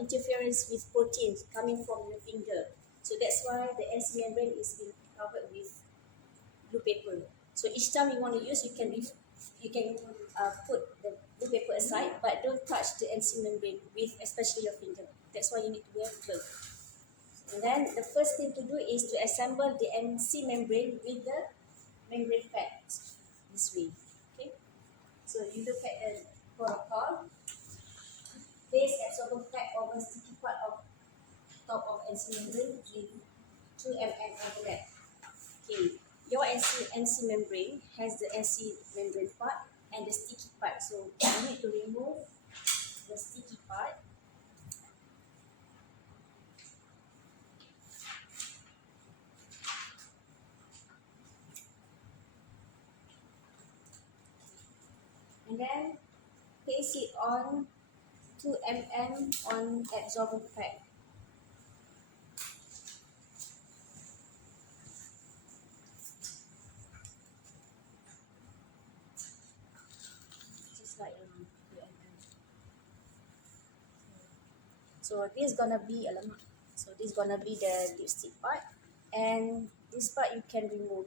interference with proteins coming from the finger. So that's why the NC membrane is being covered with blue paper. So each time you want to use, you can put the blue paper aside, but don't touch the NC membrane with especially your finger. That's why you need to wear gloves. And then the first thing to do is to assemble the NC membrane with the membrane pad this way. Okay. So you look at the protocol. Place absorbent pad over sticky part of top of NC membrane with 2 mm overlap. Okay. Your NC membrane has the NC membrane part and the sticky part. So you need to remove the sticky part. And then paste it on 2 mm on absorbent pad. Just like 2 mm. So this is gonna be the lipstick part, and this part you can remove.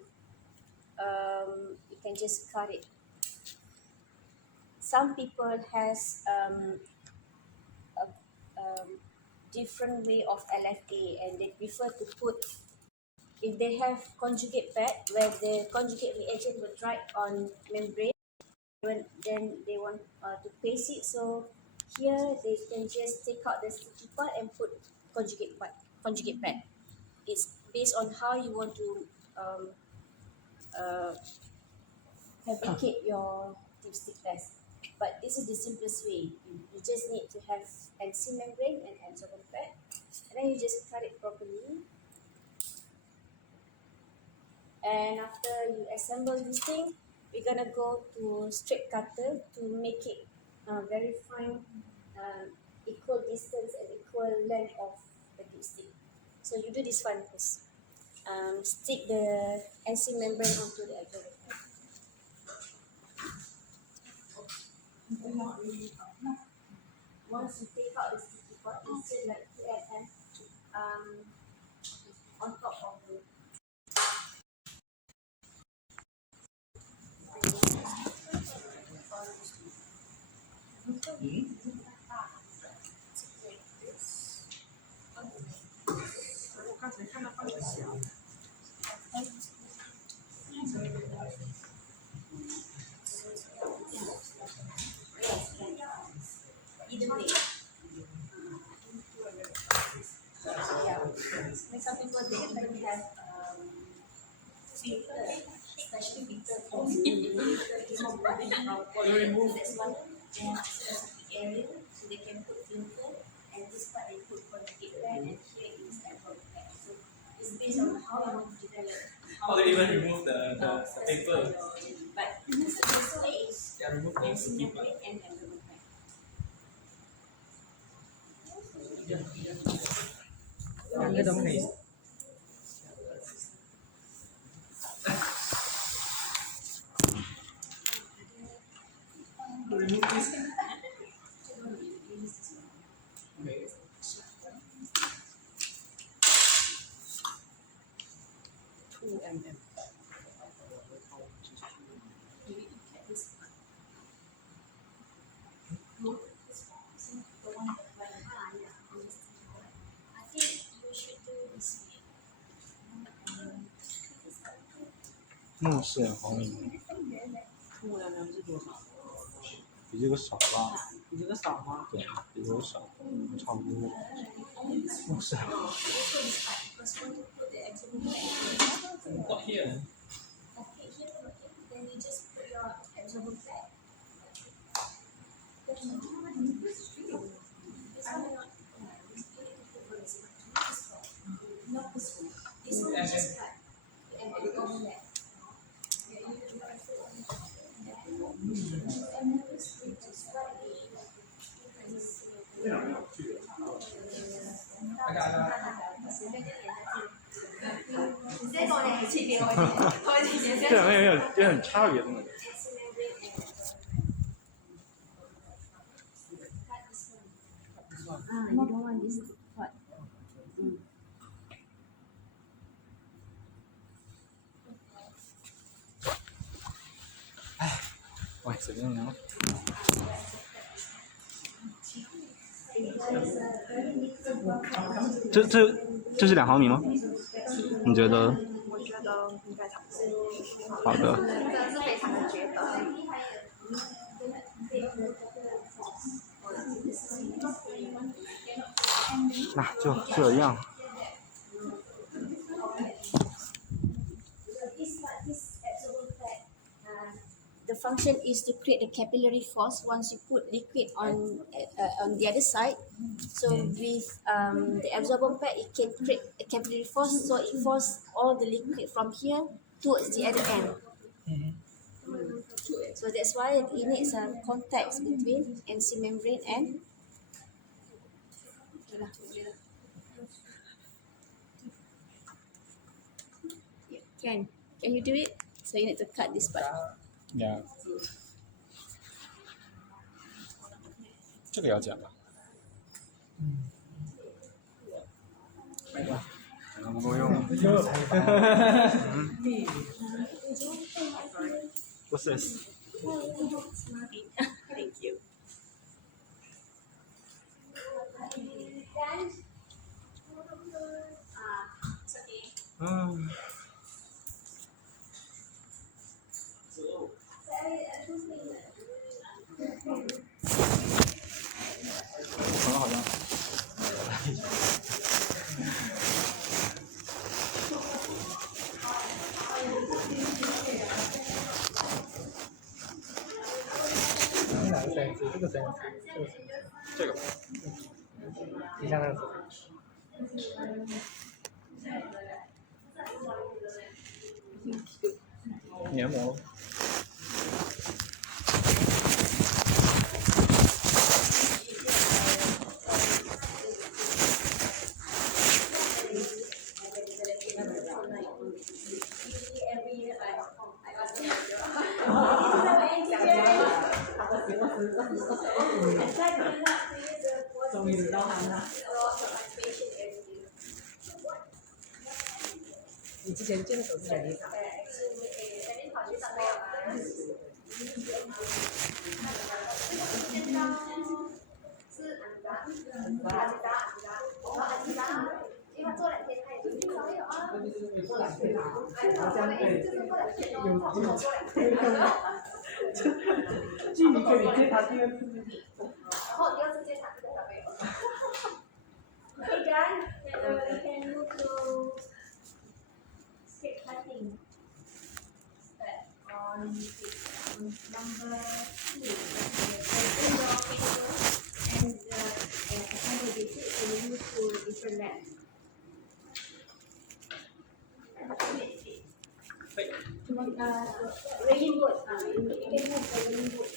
You can just cut it. Some people has a different way of LFA, and they prefer to put, if they have conjugate pad where the conjugate reagent will dry on membrane, then they want to paste it. So here they can just take out the sticky part and put conjugate pad. It's based on how you want to fabricate your lipstick test. But this is the simplest way. You just need to have NC membrane and absorbent pad, and then you just cut it properly. And after you assemble this thing, we're gonna go to straight cutter to make it very fine, equal distance and equal length of the lipstick. So you do this one first. Stick the NC membrane onto the absorbent pad. Once you take out the sticky part, insert like 2 mm on top of the either way. Yeah. Some people they actually have filter, especially filter for hemoglobin or that's one specific area, so they can put filter, and this part they put conjugate pad, and here is absorbent pad. So it's based on how you want to develop. How they even remove the paper? But this is remove the NC sticky part. membrane and absorbent pad. Cái đống này remove this. Okay. 2 mm. I think you should do this. 目视毫米， 2 mm 是多少？比这个少吧？比这个少吗？对，比这个少，差不多。目视， Not here. Okay, here, then you just put your absorbent pad. Not this one. This one is just cut. And then over there.这两个有点差别的。 Cut this one. You don't want this part. Ôi, 随便聊。这是2毫米吗？你觉得？我觉得应该差不多。好的。真的是非常的觉得。那就这样。The function is to create the capillary force once you put liquid on the other side. So with the absorbent pad, it can create a capillary force, so it forces all the liquid from here towards the other end. So that's why it needs a contact between NC membrane and Can you do it? So you need to cut this part. 呀，这个要剪吧？能够用。What's this? Thank you. Mm. 很好像。哪个绳子？这个绳子，这个绳子。这个。底下那个绳子。黏膜。终于到他了。你之前健手之前你打？距离可以接他第二次。Okay, done. We can move to straight cutting. On number 2, open your paper and the basic, so we move to different lab. Reading board. You can have a reading board.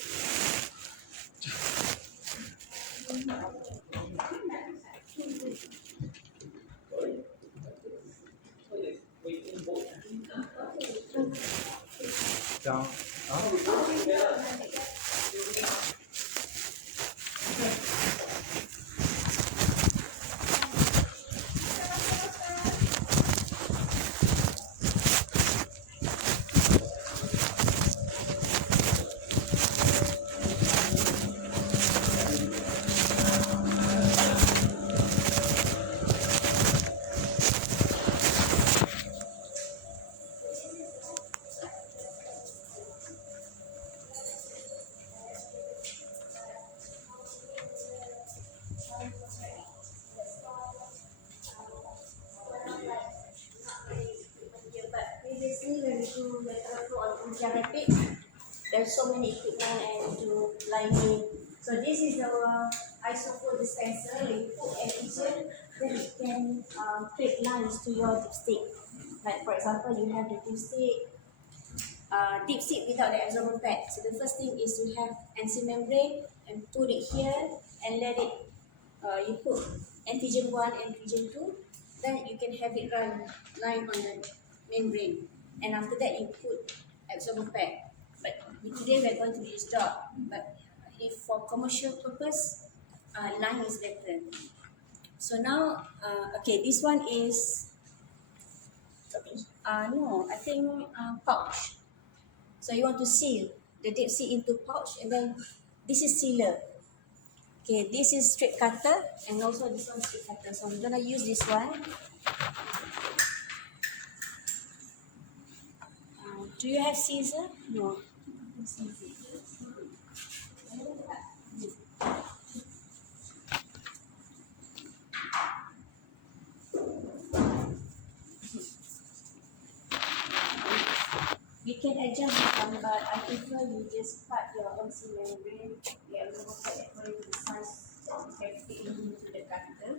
Down. Rapid. There's so many equipment and to lining. So this is our isoflow dispenser. You put an agent, then it can create lines to your dipstick. Like for example, you have the dipstick without the absorbent pad. So the first thing is to have NC membrane and put it here and let it. You put antigen 1 and antigen 2. Then you can have it run line on the membrane. And after that, you put absorbent pad. But today we're going to do this job. But if for commercial purpose, line is better. So now, okay, this one is, no, I think pouch. So you want to seal the deep sea into pouch, and then this is sealer. Okay, this is straight cutter, and also this one is straight cutter. So I'm gonna use this one. Do you have scissor? No. You can adjust this one, but I prefer you just cut your own seam membrane. Yeah, we will cut according to the size of everything into the cutter.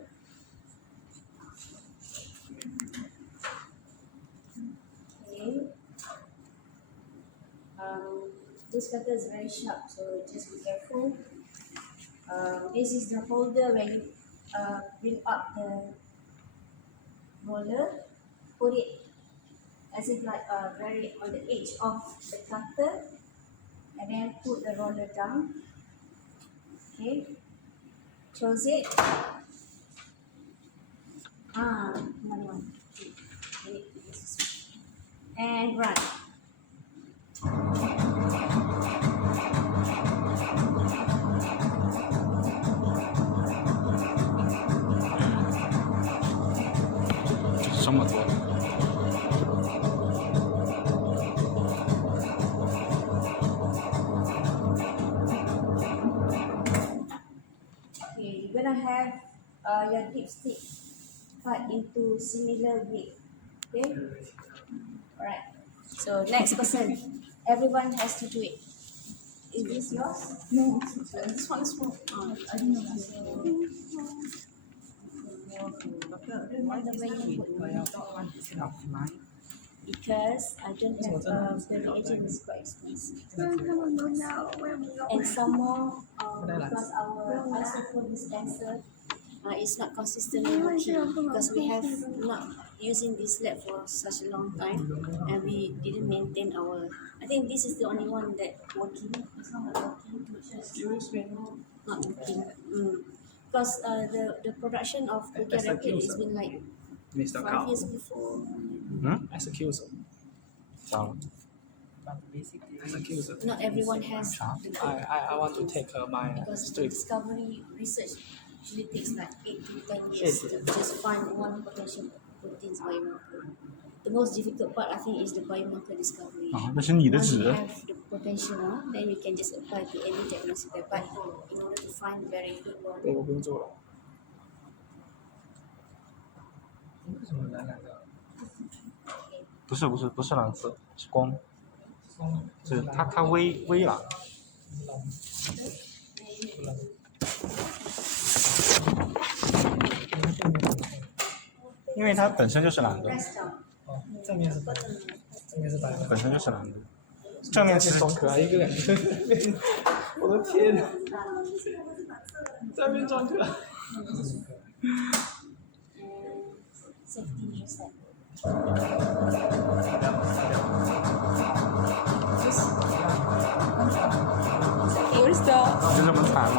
Okay. This cutter is very sharp, so just be careful. This is the holder where you bring up the roller, put it as if like very on the edge of the cutter, and then put the roller down. Okay, close it. Another one. Okay. And run.这么多。Okay, you're gonna have your dipstick cut into similar width. Okay? Alright. So next person. Everyone has to do it. Is this yours? No, this one is for. I don't know. Why the way you put because I don't have the reagent is quite expensive. And some more because our isotope dispenser is not consistently working because we have not using this lab for such a long time and we didn't maintain our. I think this is the only one that working. It's not working. Not working. Because the production of Phuket Rapid has been like Mr. 5 years before. Excuse. 咋了？ Excuse. Not everyone has the code. I want to take my Because the strip. discovery research usually takes like 8 to 10 years to just find one potential protein's biomarker. The most difficult part I think is the biomarker discovery. 啊，那是你的 Once you 纸。 have the potential, then you can just apply to any diagnostic lab. But in order to find very good one, 对，我不用做了。为什么蓝蓝的？不是蓝色，是光，是它微蓝。因为它本身就是蓝的， press down. 哦，正面是白的，正面是白的。本身就是蓝的。正面其实装可爱，一个两个，我的天哪！在面装可爱。 Safety news that. 就这么惨吗？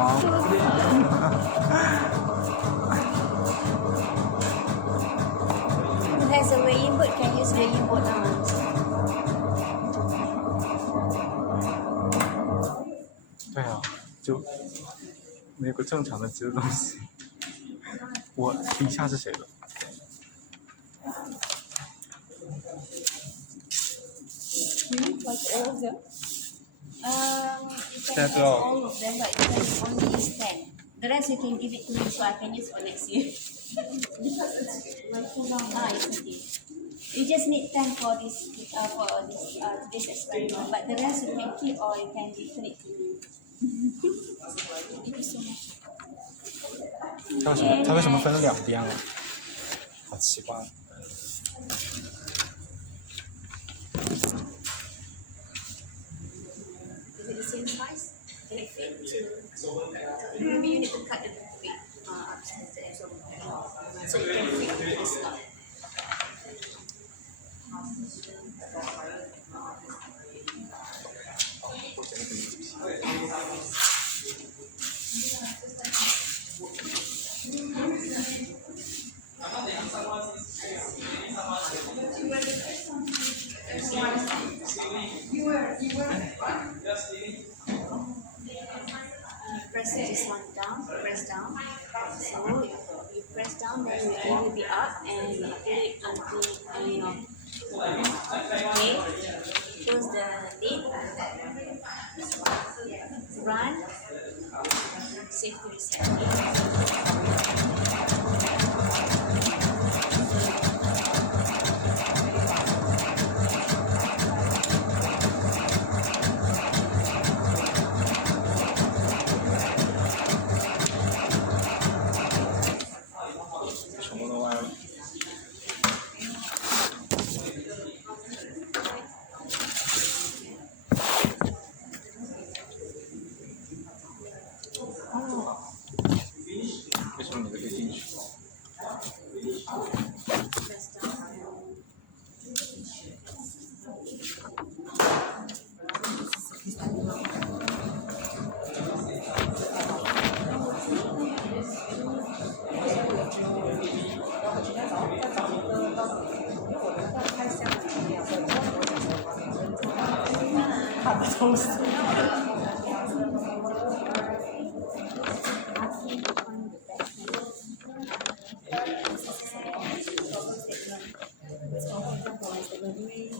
Who has a weighing board can use weighing board now. 对啊，就没有个正常的接的东西。我底下是谁的？ Like all of them? You can That's have all. all of them, but you can only use 10. The rest you can give it to me so I can use for next year. Because it's okay. You just need 10 for this today's experiment, but the rest you can keep or you can return it to me. Thank you so much. 它为什么分了两边了？好奇怪。 Is it the same size? Can it fit to? Maybe you need to cut the weight upstairs so it can fit into the slot. down, then it will be up, and you put it until okay. Close the lid. Run. Save to reset.什么都歪了。为什么你的可以进去？ Press down. 他的头饰。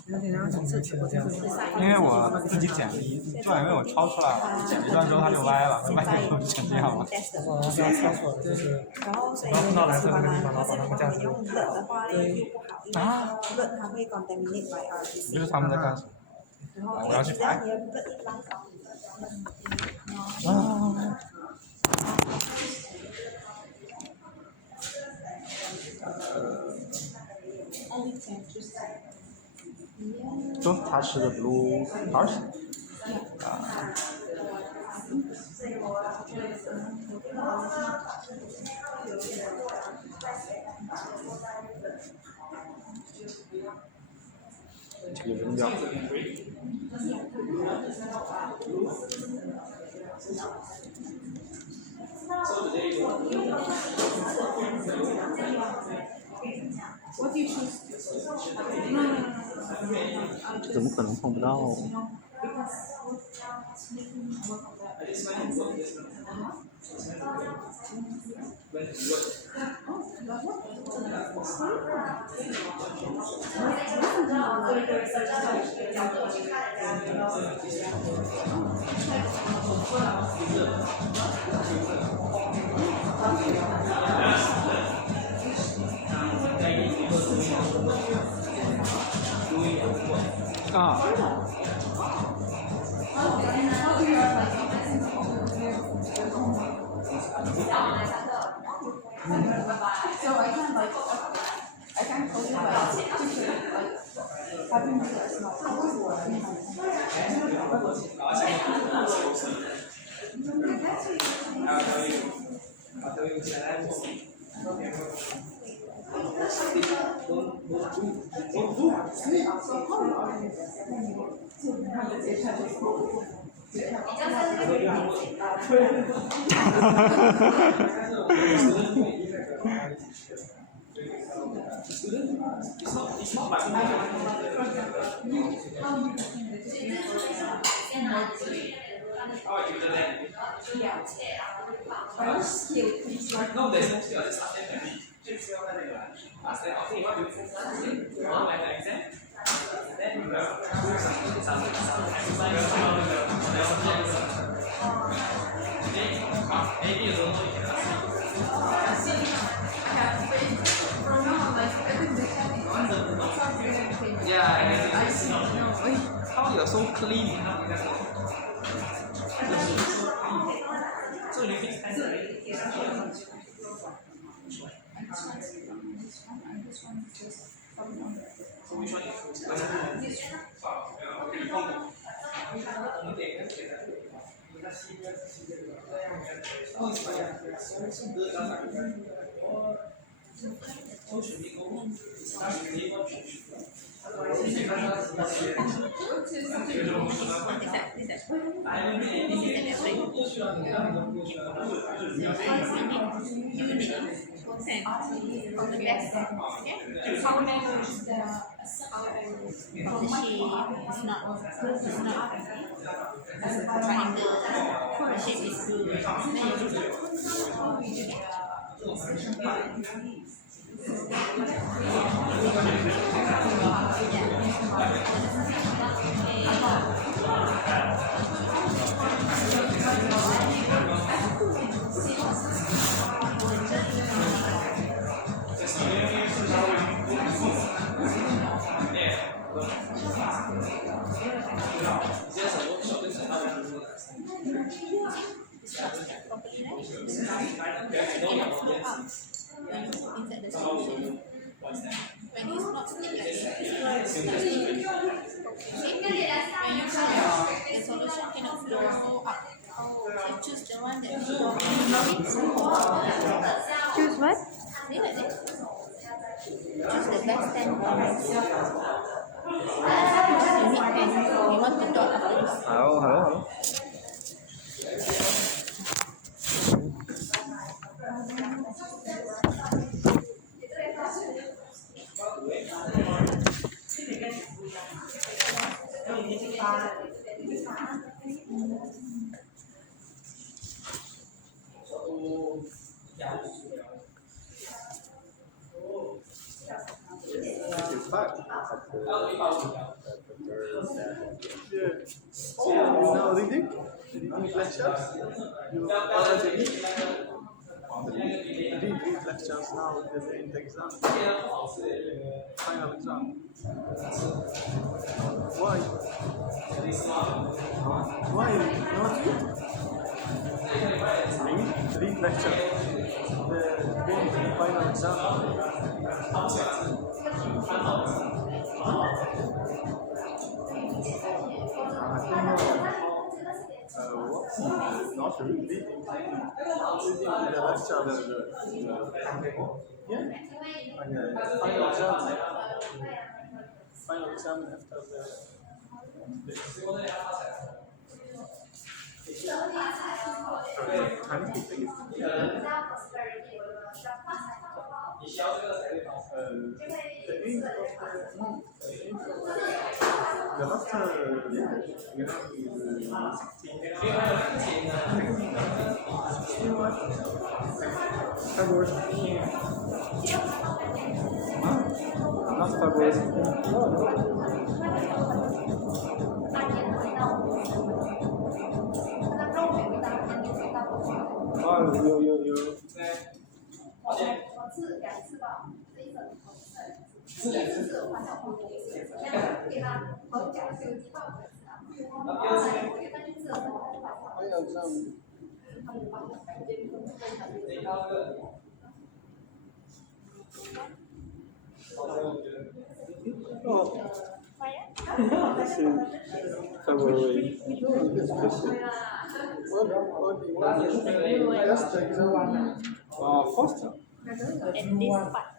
有点让你自己不这样子。因为我自己剪了一段，因为我抄出来了，剪一段之后它就歪了，歪了就成这样了。我不要抄错，就是然后碰到蓝色那个地方，然后把它们这样子对啊！不是他们在干什么？我要去拍。啊！Don't touch the blue part. Ah. 这个扔掉。怎么可能碰不到？啊！How you're so clean? Inside the solution. When it's not stick like this, when you count, the solution cannot flow up. So choose the one that Choose what? see like this. Choose the best 10 points. You need 10. You want to dot after this. Hello. It's back. Oh, now reading? Read lectures? You already read lectures now in the exam. Final exam. Why? Why not read? Read lecture. The final exam. Not reading. Reading the lecture. Yeah. Final exam. Final exam after the last not February. You. 是 February. First. And this part.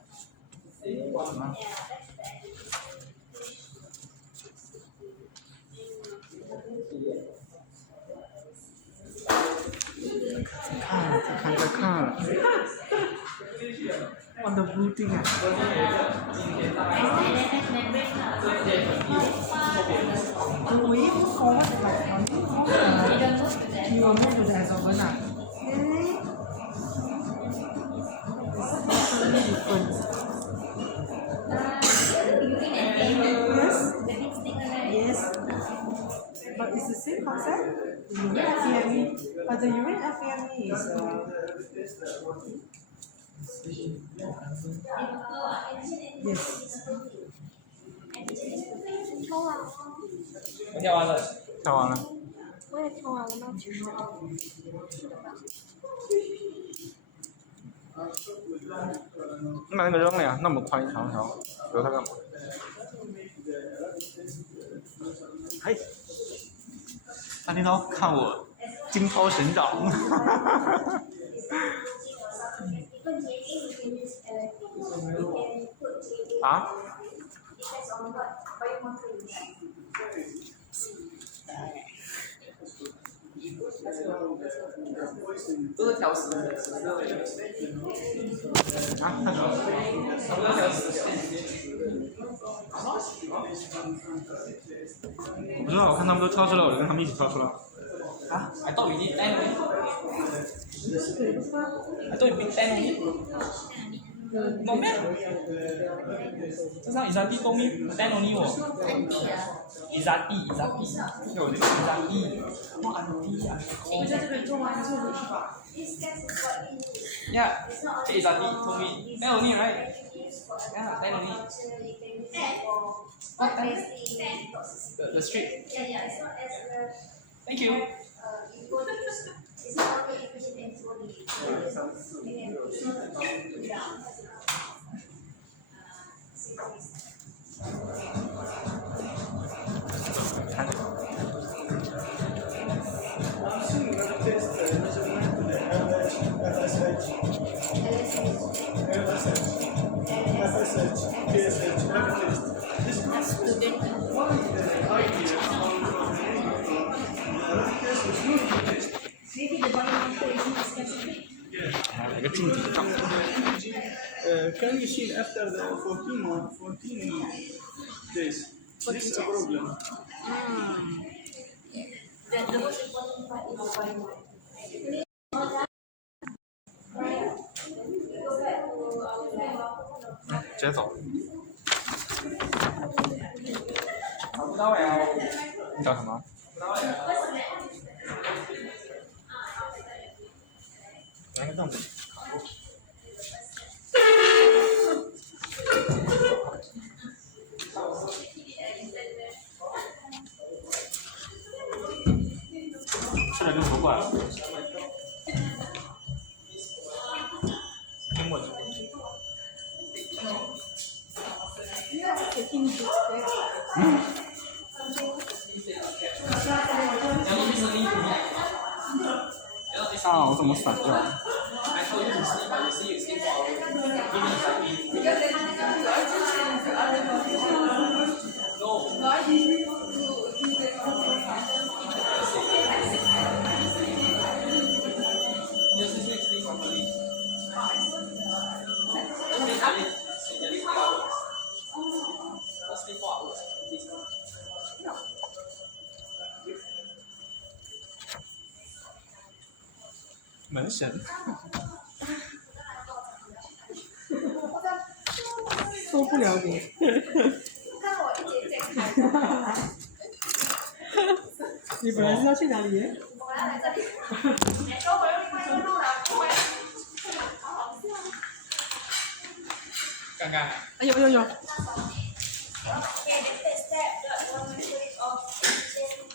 看。On the blue thing. We move forward you will move to the absorbent. Yes. But it's the same concept. Urine FEME, but the urine FEME is yes. 跳完了。我也跳完了，那其实。那个扔了呀，那么宽一长条，留它干嘛？嘿，大领导看我惊涛神掌。啊？都是调时的，啊，看什么？差不多调时。我不知道，我看他们都跳出来，我就跟他们一起跳出来。啊，还到雨地，哎。I thought you pick 10 only. No man. Just now Izati told me 10 only. Izati. Not auntie. Yeah. Izati told me 10 only, right? Yeah, 10 only. What time? The street. Thank you. Can you see after the 14 days? This is a problem. The most important part is one. 直接走。找不到呀。你找什么？不到呀。来个凳子。吃了跟什么过来了？听过去。啊！我怎么散掉了？门神。受不了你。你本来是要去哪里？看看。哎呦呦呦！ Okay, the first step, the monitoring of oxygen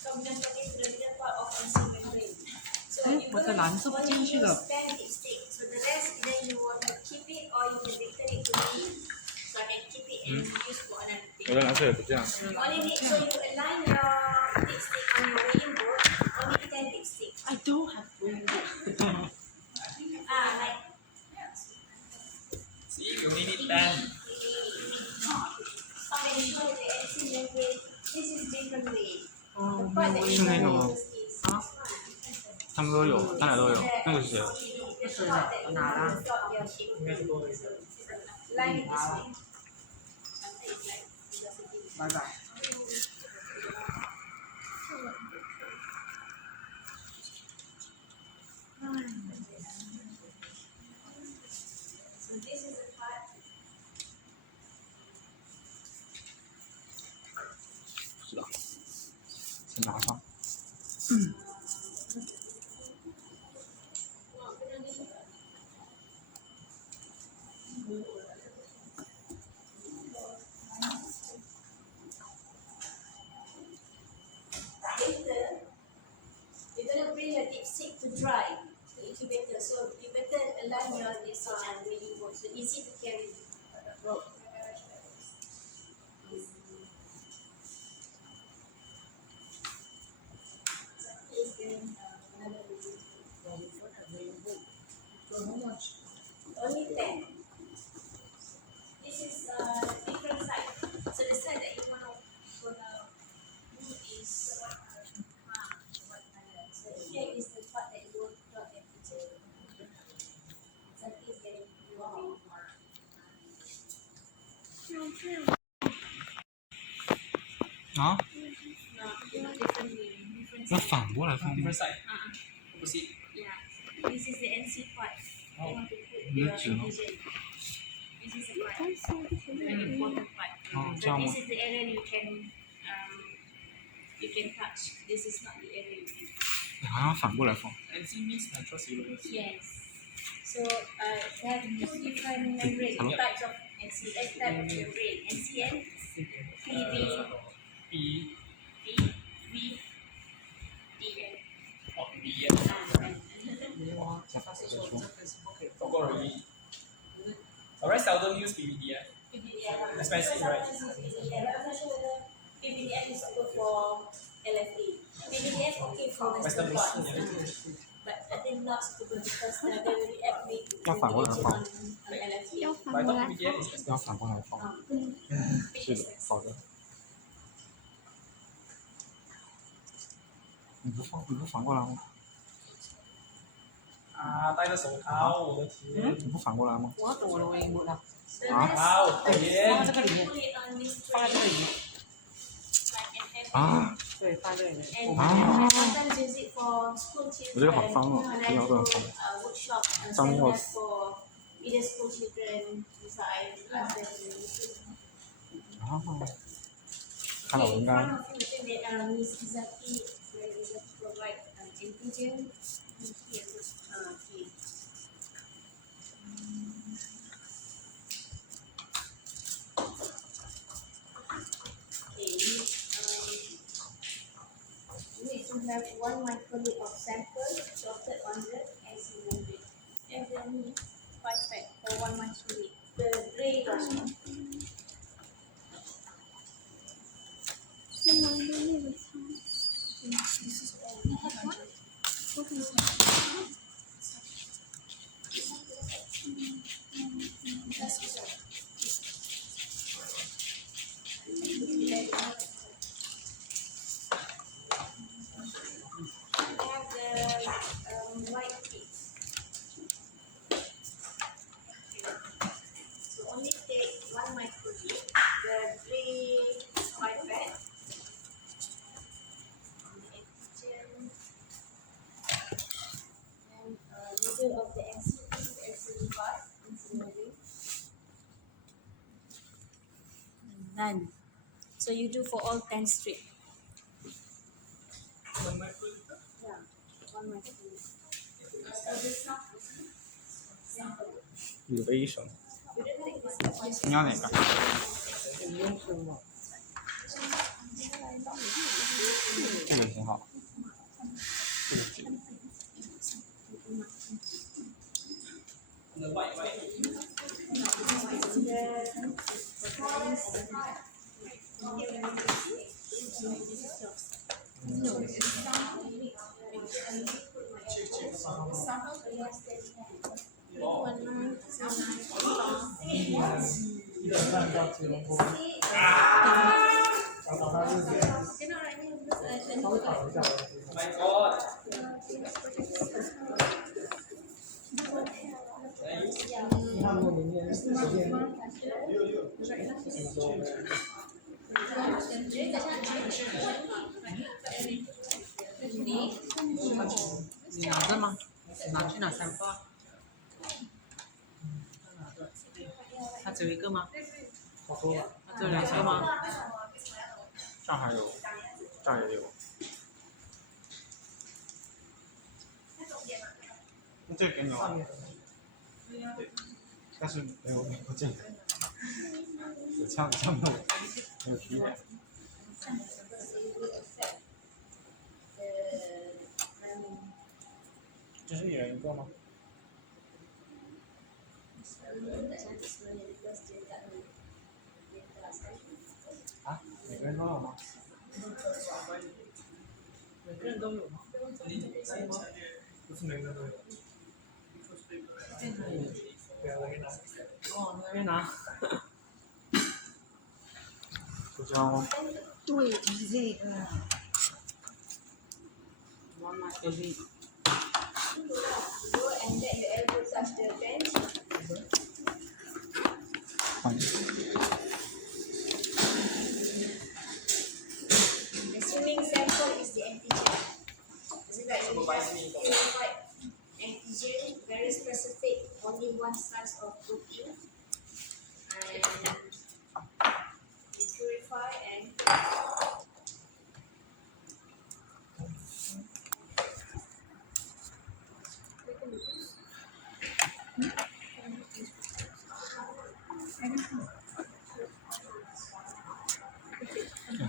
from the middle part of the membrane. So you're我的蓝色不进去了。 stand lipstick. So the rest, either you want to keep it or you can return it to me. So I can keep it and use for another 我 thing. 的蓝色也不这样。 You only need, so you align your lipstick on your weighing board. Only 10 lipstick. I don't have weighing board. Like. See, you only need 10. Okay, show the MC membrane. This is different way. 哦 The，part that 是那个吗？ is 他们都有，咱俩都有。那个是谁？ the part that you want to stop your shape. 应该是多的。 Line it this way. 拜拜。 So this is the part. 不知道。先拿上。 You're gonna bring your lipstick to dry, the incubator. So you better align your lipstick and weighing board. So easy to carry. Only 10. This is different side. So the side that you wanna do is so here is the part that you want to plug the picture. Something is getting wrong. 啊？ No, different way, different 那反过来放吗 Different？side. Opposite. Yeah. this is the NC part. You want to put You your do. antigen. This is the part, the important part. Oh, So jump. this is the area you can touch. This is not the area you can touch. 你好像反过来放。 NC means nitrocellulose. Yes. So they have two different membrane Hello? types of NCN type of membrane. NCN, PV, B V, DN. or B. And Forgot already. I very seldom use PVDF. Expensive, right? PVDF is good for LFA. PVDF okay for Western Western blot. blot, but I think not suitable because they really activate要反过来放。 on LFA. 要 But 反 I 过 thought 来 PVDF 放。 is expensive. 要反过来放。是的，好的。你不反过来吗？啊，戴着手套，我的天！你不反过来吗？我懂了，我已经摸了， So Ah. let's 啊，我的天！放这个里面， put it on this 放在这 tray 里面， like an 啊，对，放在这里面。 And Ah. sometimes use it for school children. 我觉得好脏哦， When 不 I 要 go 乱放。 workshop and 脏要 seminar 死。 for either school children, so I ask them to use it. 啊，看来我 Okay, 应 in 该 front of you, then Miss Izaki is where Izaki provide antigen. Here, okay. Okay, you need to have 1 microliter of sample sorted on the NC membrane. And then 5 pack for 1 microliter. The gray one. 是吗？那个仓。 This is all. White piece. So only take 1 microliter, the gray 5 pack. And middle of the NCD part, none. So you do for all 10 strip. Yeah, 1 microliter. So this not sample. 有的医生， You don't take this. 你要哪个？你用什么？这个挺好。这个挺。 The white. Oh my god. Ini 你拿着吗？拿去拿sample。它只有一个吗？它只有2个吗？这儿还有，这儿也有。那这个给你了。但是没有美国这个，有枪没有皮点。这是一人一个吗？啊，每个人都有吗？每个人都有吗？不是每个人都有。哦，那边拿。胡椒。对，就是这个。1 microliter。 And then the elbow touch the bench. 换。 The swimming sample is the antigen. Is it right? Supervise me. Certified antigen. very specific, only one size of protein, and you purify and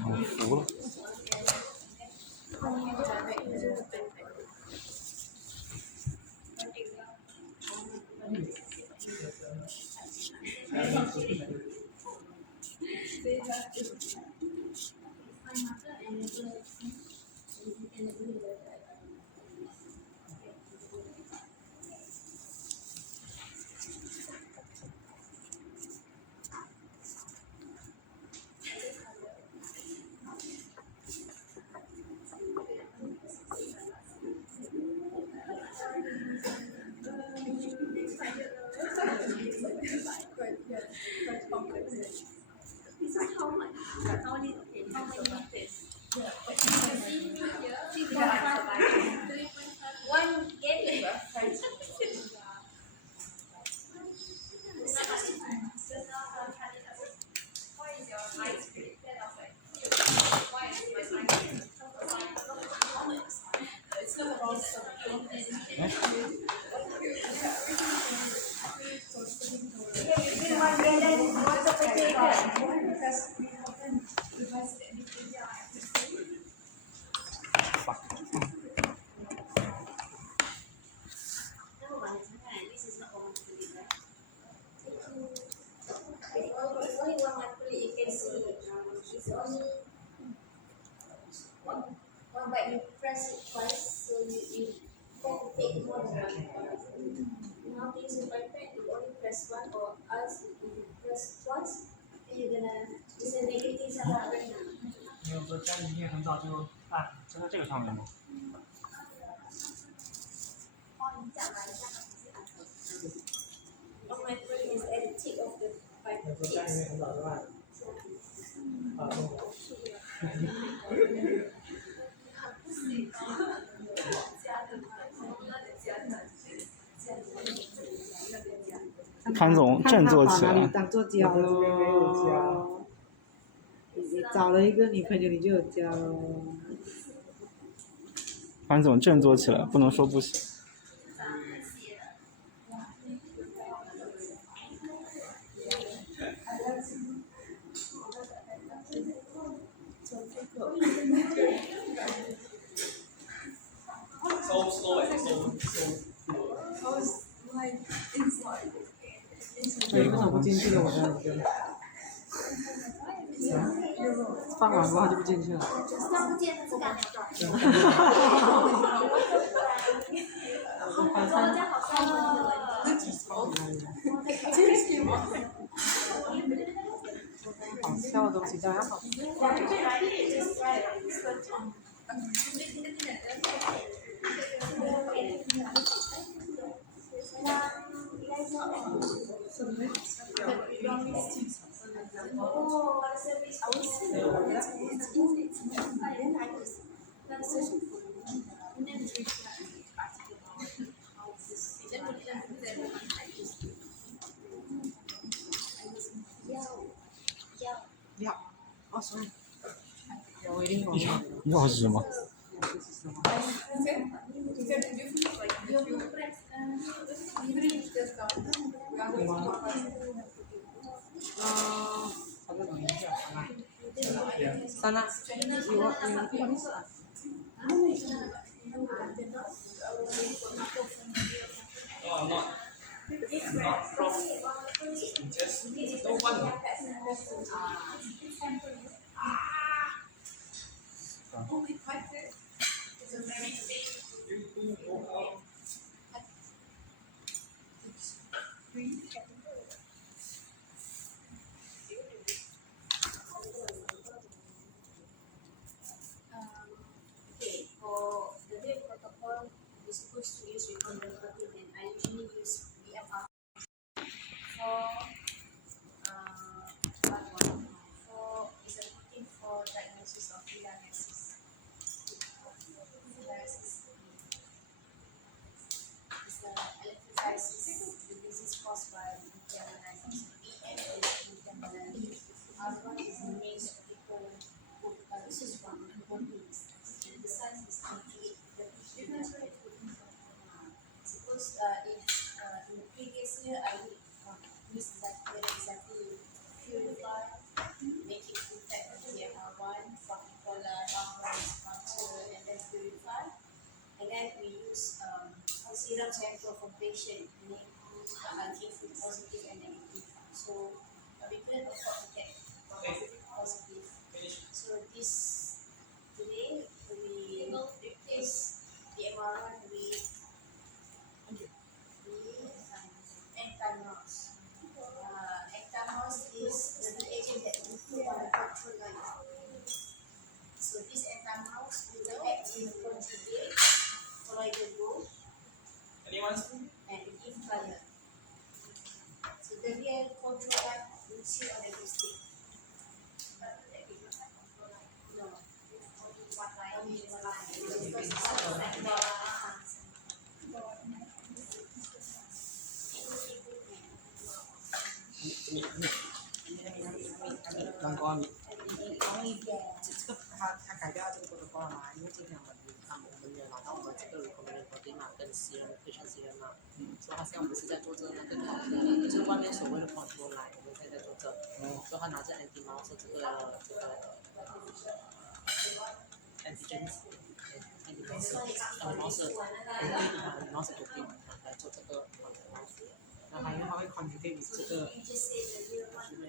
好服了。one get This is not one to be right. It's only one monthly. You can see it's only one bite. You press it twice, so you can take more than now to use the pipette. You only press one, or else if you press twice, then you're gonna it's a negative sound right now. 没有说家里面很早就办，就在这个上面吗？ One monthly is at the tip of the 有说家里 pipette. 面很早就办，啊，弄的。潘总振作起来看他把哪里当做家喽。你找了一个女朋友，你就有家喽。潘总振作起来，不能说不行。你为什么不进去了？我的放完过后就不进去了。看不见不敢转。大家好像好笑的东西当然好。要，哦，所以我一定懂。药是什么？好像等一下，sana, you No, I'm not. I'm not from. Just no one. Okay, for the day protocol, you're supposed to use recombinant protein, and I usually use BFR. For is a protein for diagnosis of filariasis. serum sample from patient and then give positive and negative. So we couldn't afford to get positive. So today we replace the MRI with Entamos. Entamos is the agent that we put on the control line. So this Entamos will active conjugate colloidal growth Anyone? and give color. So the real control line will see on the stick. No.刚刚这个他改掉这个protocol 了嘛？因为今天我们也拿到我们这个 recommended protein 嘛，跟 serum patient serum 嘛，所以他现在我们是在做这个那个 control，就是外面所谓的 control line，我们现在在做这，所以他拿着 anti mouse 这个 antigens。mouse protein 来做这个 control， 然后因为它会 conjugate with 这个，因为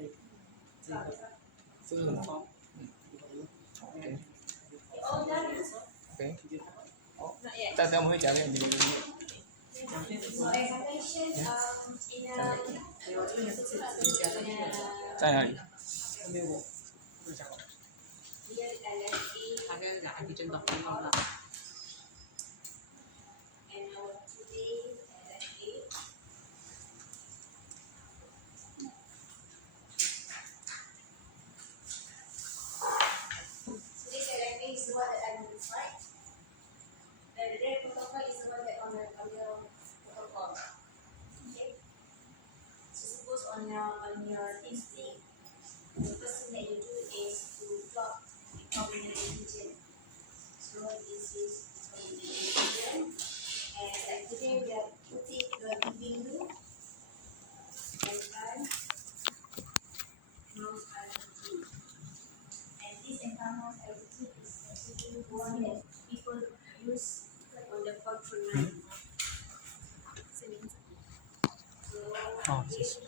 这个很方。OK， Not yet. 大家我们会讲点你们 So examination in a 在哪里？ real LFA 大概讲 antigen document 啦。 and our today LFA. So this LFA is the one that I notified. The red protocol is the one that on your protocol. Okay. So suppose on your instinct, the first thing that you do is to plot the recombinant antigen. So this is recombinant antigen, and like today we are putting the giving you enzyme mouse IgG. And this enzyme IgG is actually one that people use on the control line. So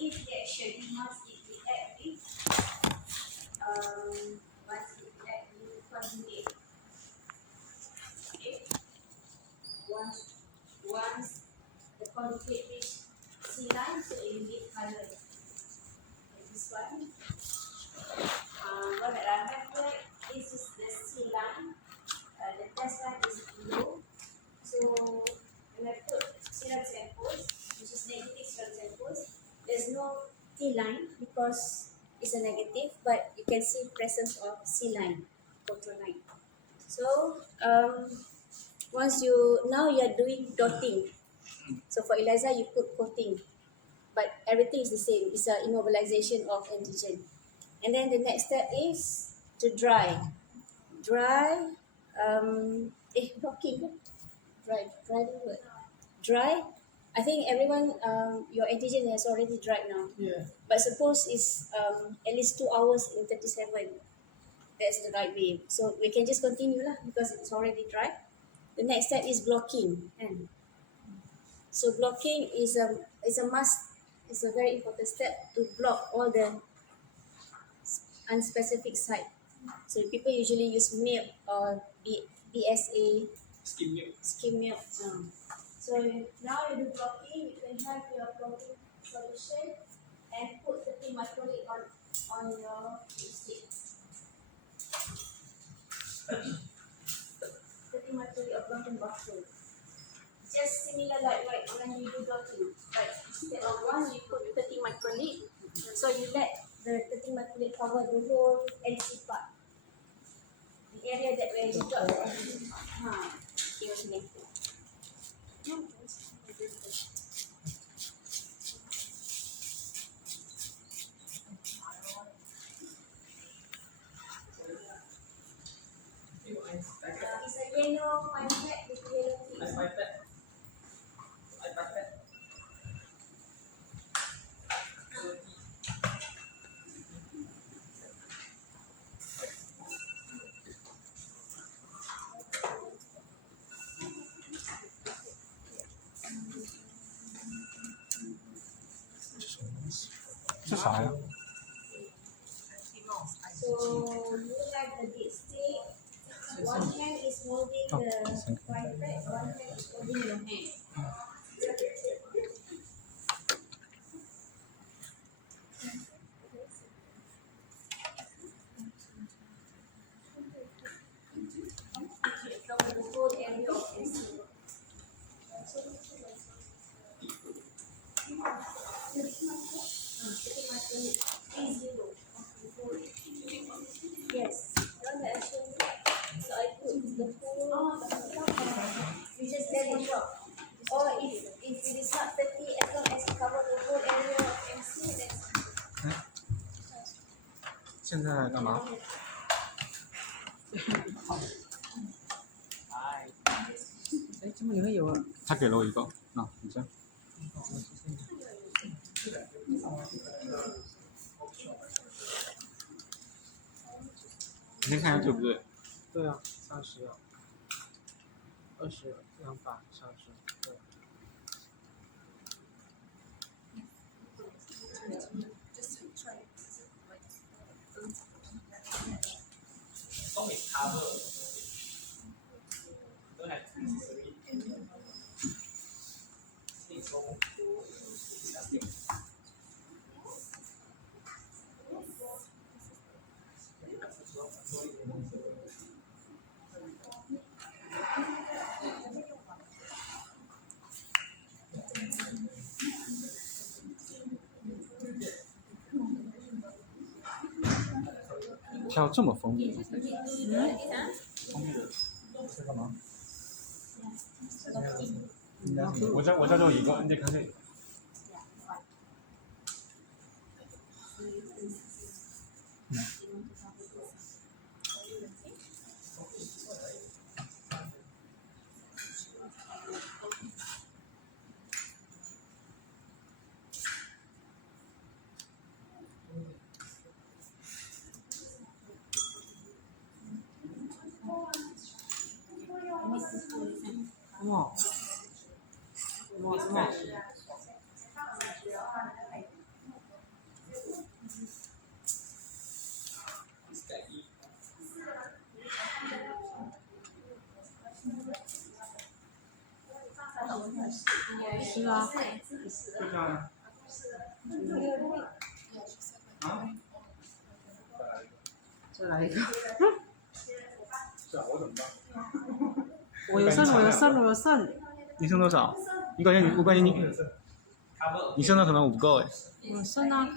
if the action once it react with once it react with conjugate. Okay. Once the conjugate reach C line, so it will give color. Like this one. What I have here, this is the C line. The test line is below. So when I put serum samples, which is negative serum samples, there's no T line because it's a negative, but you can see presence of C line, control line. So once now you are doing dotting. So for ELISA you put coating, but everything is the same. It's an immobilization of antigen. And then the next step is to dry. Blocking. Dry. I think everyone, your antigen has already dried now. Yeah. But suppose it's at least 2 hours in 37. That's the right way. So we can just continue lah because it's already dry. The next step is blocking. So blocking is a must. It's a very important step to block all the unspecific site. So people usually use milk or BSA, skim milk. So now you do blocking, you can have your blocking solution and put 30 microliter on your lipstick. 30 microliter of blocking bottle. Just similar like when you do blocking. But instead of one, you put 30 microliter. So you let the 30 microliter cover the whole NC part. The area that where you got the okay, okay. It's a yellow pipette with yellow things. 是啥呀？ So you have the dead stick. One hand is holding the right leg, one hand is holding your hand. Cover the whole area of your skin. Yes, not the action. So I put the whole, you just let it drop. Or if it is not 30, as long as you cover the whole area of MC, that's 现在干嘛？哎，怎么你会有啊？他给了我一个，那你先。你先看一下对不对？对啊，30、20、200、30，对。Some is cover. Don't have necessary. It's so disgusting. 他要这么封闭？封闭的是干嘛？我这就一个，你得看这个。哇，哇什么？是啊，就这样呀。啊？再来一个。是啊，我怎么办？我有剩。你剩多少？我感觉你剩的可能我不够哎。我剩啊。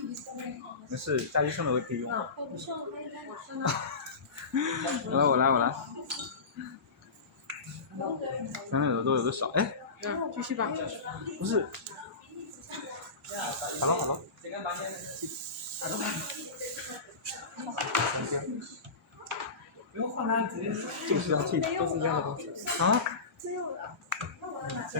没事，家里剩的我可以用。我剩啊。我来。看看有的多有的少，哎。继续吧。不是。好了。不用换单，直接这个是要剃，都是一样的东西。啊？先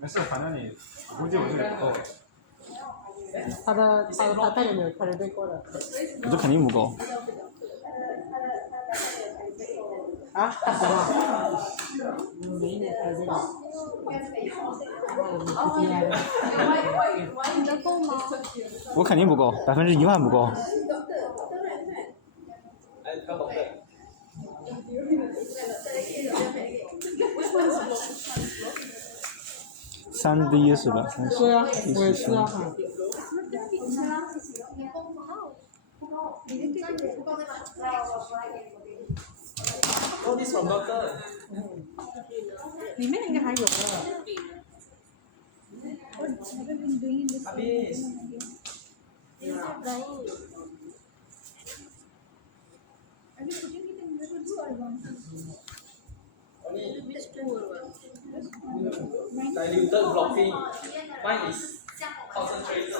没事，反正你估计我这个不够。他有没有看人背过的？我这肯定不够。啊？什么？没呢，还有这个。你的够吗？我肯定不够，10000%不够。3D 是吧？30。对啊，我也是啊。Oh, this from doctor. 里面应该还有的。Habis. Diluted blocking. Mine is concentrated.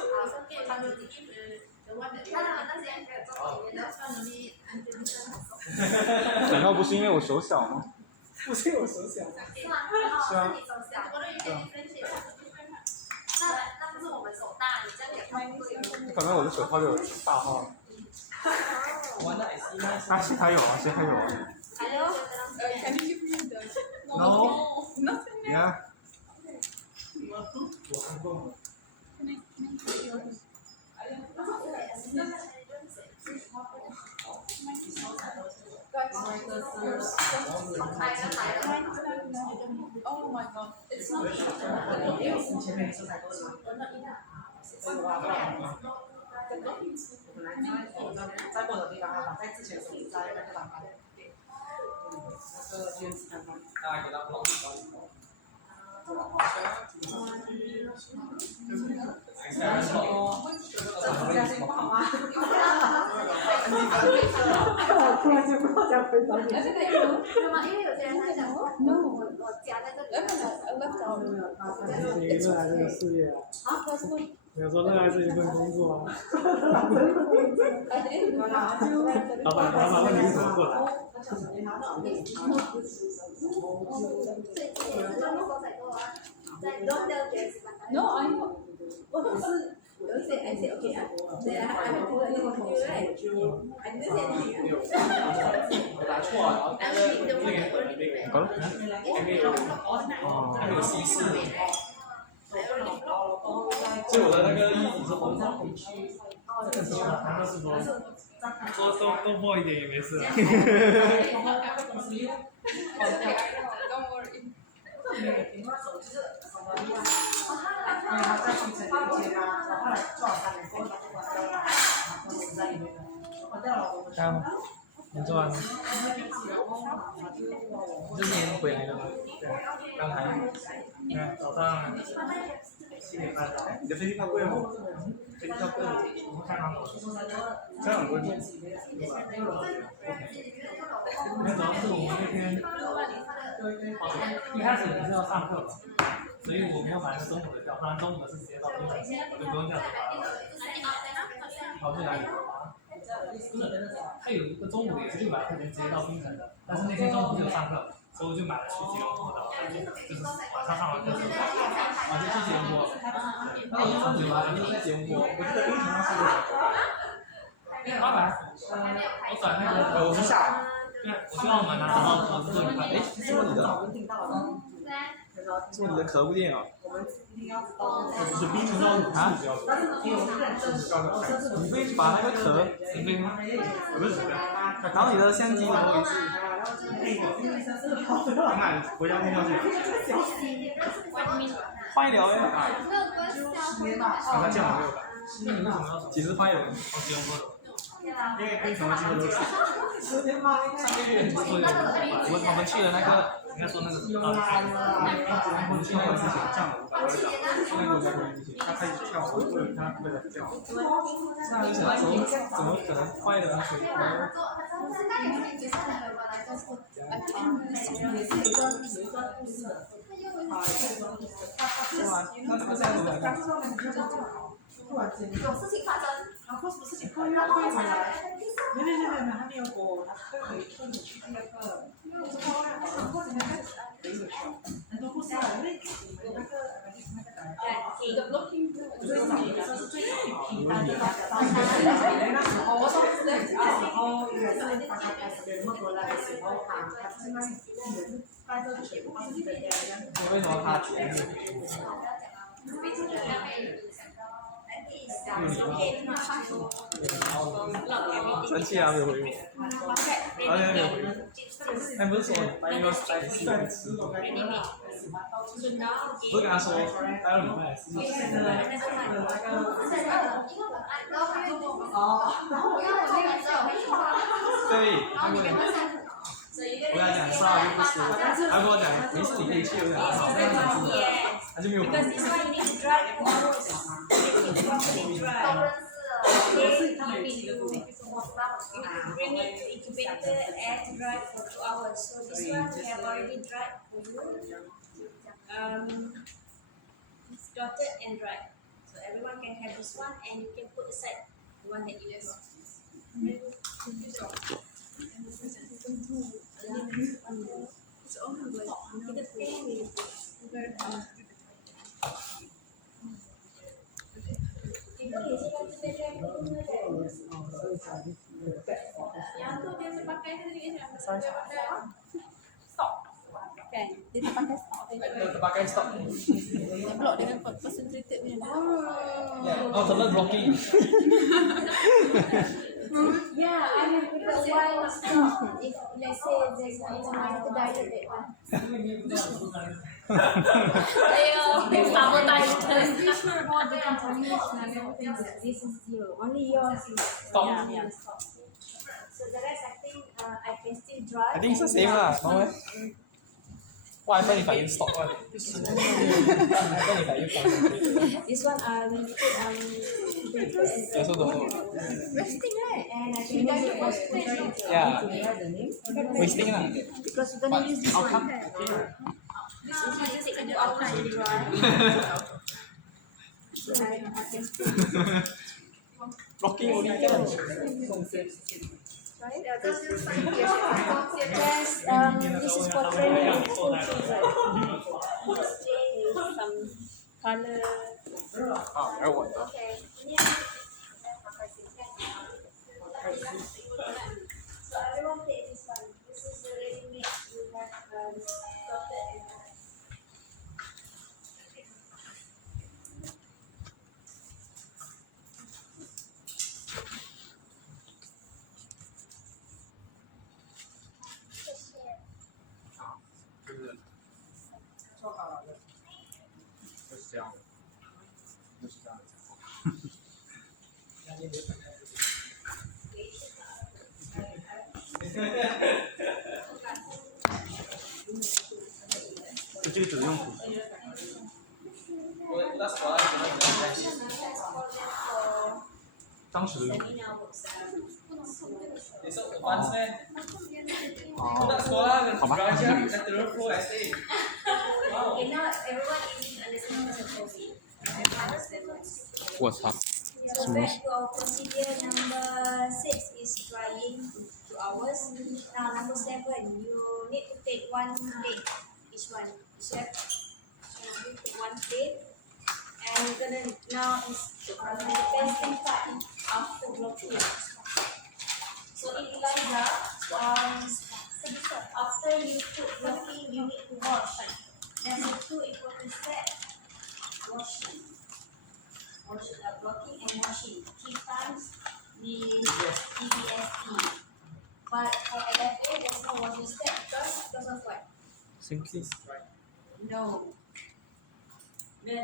难道不是因为我手小吗？不是我手小。是啊。可能我的手套就有大号。完了 I see mine. 啊，谁还有啊？谁还有啊 Can you give me the?？No. Yeah. Oh my god, it's not 前面是才都是，在过的地方啊，在之前是在那个栏杆，那个电视看看。大家给他弄不好吗？突然间不知道这样回答你。因为有些人他讲说，我夹在这里。你热爱这个事业啊？你有说热爱这一份工作啊？老板问你怎么过来？No, I know. 我是有一些 I say okay, I have to interview right. I didn't say anything. 打错了，然后好了，还没有稀释。所以我的那个衣服是红色。他是说多播一点也没事。Don't worry. 因为他在新城那边啊，然后后来做了3年过后，他就关掉了，然后就在里面了，关掉了。看吗？你做完了？你这年回来的吗？对，刚才。对，早上7点半到。你的飞机票贵吗？飞机票贵吗？我们看到了。这样贵吗？那主要是我们那天，一开始不是要上课嘛，所以我没有买那中午的票，不然中午的是直接到槟城，我就不用这样子爬了。跑去哪里？他有一个中午也是600块钱直接到槟城的，但是那天中午不是有上课，所以我就买了去吉隆坡的，就是马上上完课之后，就去吉隆坡。那我就从900就在吉隆坡，我记得槟城那是多少800，我转那个，我是下。对，我去澳门啊，然后我坐100，哎，是不是你的？是不是你的可恶店啊？不是槟城到啊？你可以把那个壳，你可以吗？不是，然后你的相机怎么回事？你看回家听消息。坏了呀！他降了600。那你为什么要其实坏了，跑吉隆坡的？因为槟城的机会都去。上个月你不是说有我们去了那个，应该说那个我们去那个之前降了500，那个在国内之前，他开始跳，他为了跳。那你想怎么可能坏的呢？那这个下次来看。有事情发生。然后什么事情会要退回来？没，还没有过，他退回退你去第二个。因为我说或者那个很多故事啊，因为那个最早也算是最频繁的大家到那时候，那时候应该是大家开始联络回来的时候，他是那人带着全部是的人。为什么他全部？生气啊，没有回我，没有回我。哎，不是说白牛在4点吃，不是跟他说还有礼拜4。对，我跟他讲烧就不吃，他跟我讲没事你可以去，我讲好，他就没有回Bring it to incubator and dry for 2 hours. So this one we have already dried for you. It's dotted and dried. So everyone can have this one and you can put aside the one that you love. Yang tu dia pakai tadi stop. Kan? Dia pakai stop. terpakai stop. Block dengan concentrated punya. Oh, terlalu blocking. Yeah, I have the one stop. If let's say there's one to diet that one. Ayo, sabotage. Be sure about the contamination and everything. This is zero. Only yours is Stop. Yeah. So the rest I think I can still drive. I think it's the same lah. No eh? What happen if I use stop one? What happen if I use concentrate? This one we put I also don't know. Resting, right? and I can use it was Yeah. Wasting lah. because we're gonna use this one. This is just take 2 hours to drive. So I can still Blocking only kan. Yes, this is for training with school children. This chain is some color. Ah, I want that. Okay. So everyone take this one. This is the ready-made. You have doctor and Besok advance meh? Tak sekolah, belajar, dah terus flow essay. okay, now everyone is understanding the COVID. What's up? So back to our procedure, number 6 is drying 2 hours. Now number 7, you need to take 1 plate, each one. Chef, you take 1 plate, and you're gonna now is the testing part after blocking. So in ELISA, after you put blocking, you need to wash. There's 2 important steps: washing. Blocking and washing 3 times the EBSP. But for LFA, there's no washing step because of what? Simply. No. The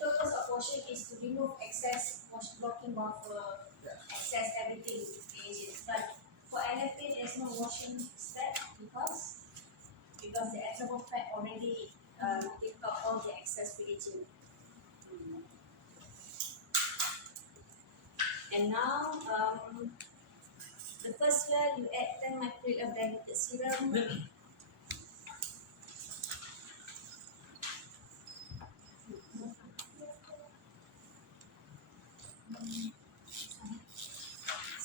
purpose of washing is to remove excess blocking buffer, excess everything agents. But for LFA, there's no washing step because the absorbent fat already take out all the excess reagent. And now, the first well, you add 10 microliter of diluted serum.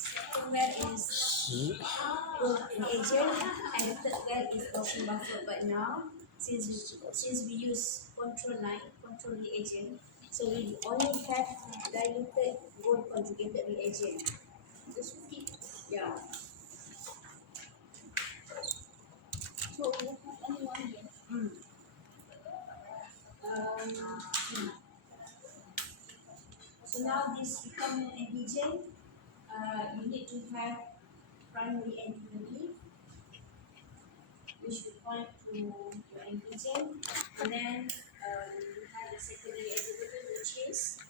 Second well is an agent, and the third well is washing buffer. But now, since we use control reagent, so we only have diluted gold conjugated reagent. Just keep, yeah. So we have only 1 here. So now this become an antigen. You need to have primary antibody, which will point to your antigen, and then you have the secondary antibody, which is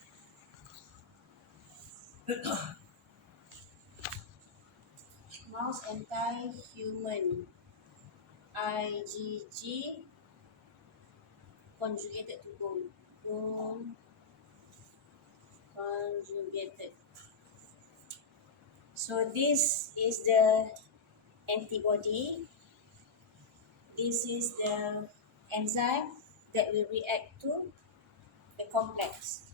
mouse anti-human IgG conjugated to gold. Conjugated. So this is the antibody. This is the enzyme that will react to the complex.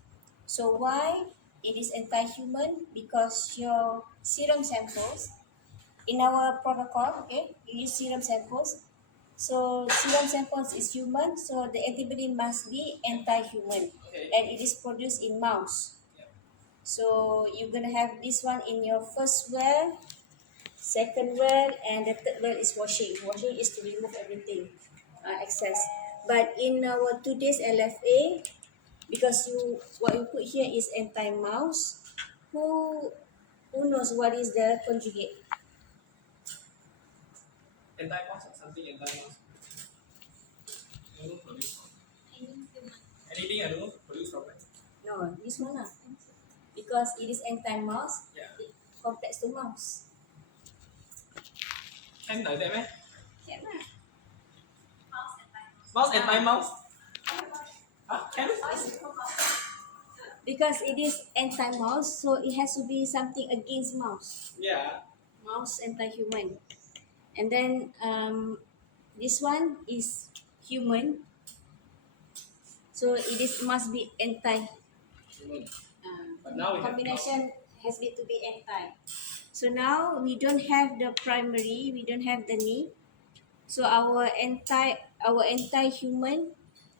So why it is anti-human? Because your serum samples, in our protocol, okay, you use serum samples. So serum samples is human, so the antibody must be anti-human, and it is produced in mouse. So you're gonna have this one in your first well, second well, and the third well is washing. Washing is to remove everything excess. But in our today's LFA, because what you put here is anti-mouse, who knows what is the conjugate? Anti-mouse or something anti-mouse. I don't know, produce. Anything I don't know, produce from it. No, this one lah. Because it is anti-mouse, Yeah. it complex to mouse. Can like that, man? Can lah. Mouse anti-mouse? Huh? Can? Because it is anti-mouse, so it has to be something against mouse. Yeah. Mouse anti-human. And then this one is human. So it is must be anti. But now we have Combination has been to be anti. So now we don't have the primary, we don't have the knee. So our anti-human,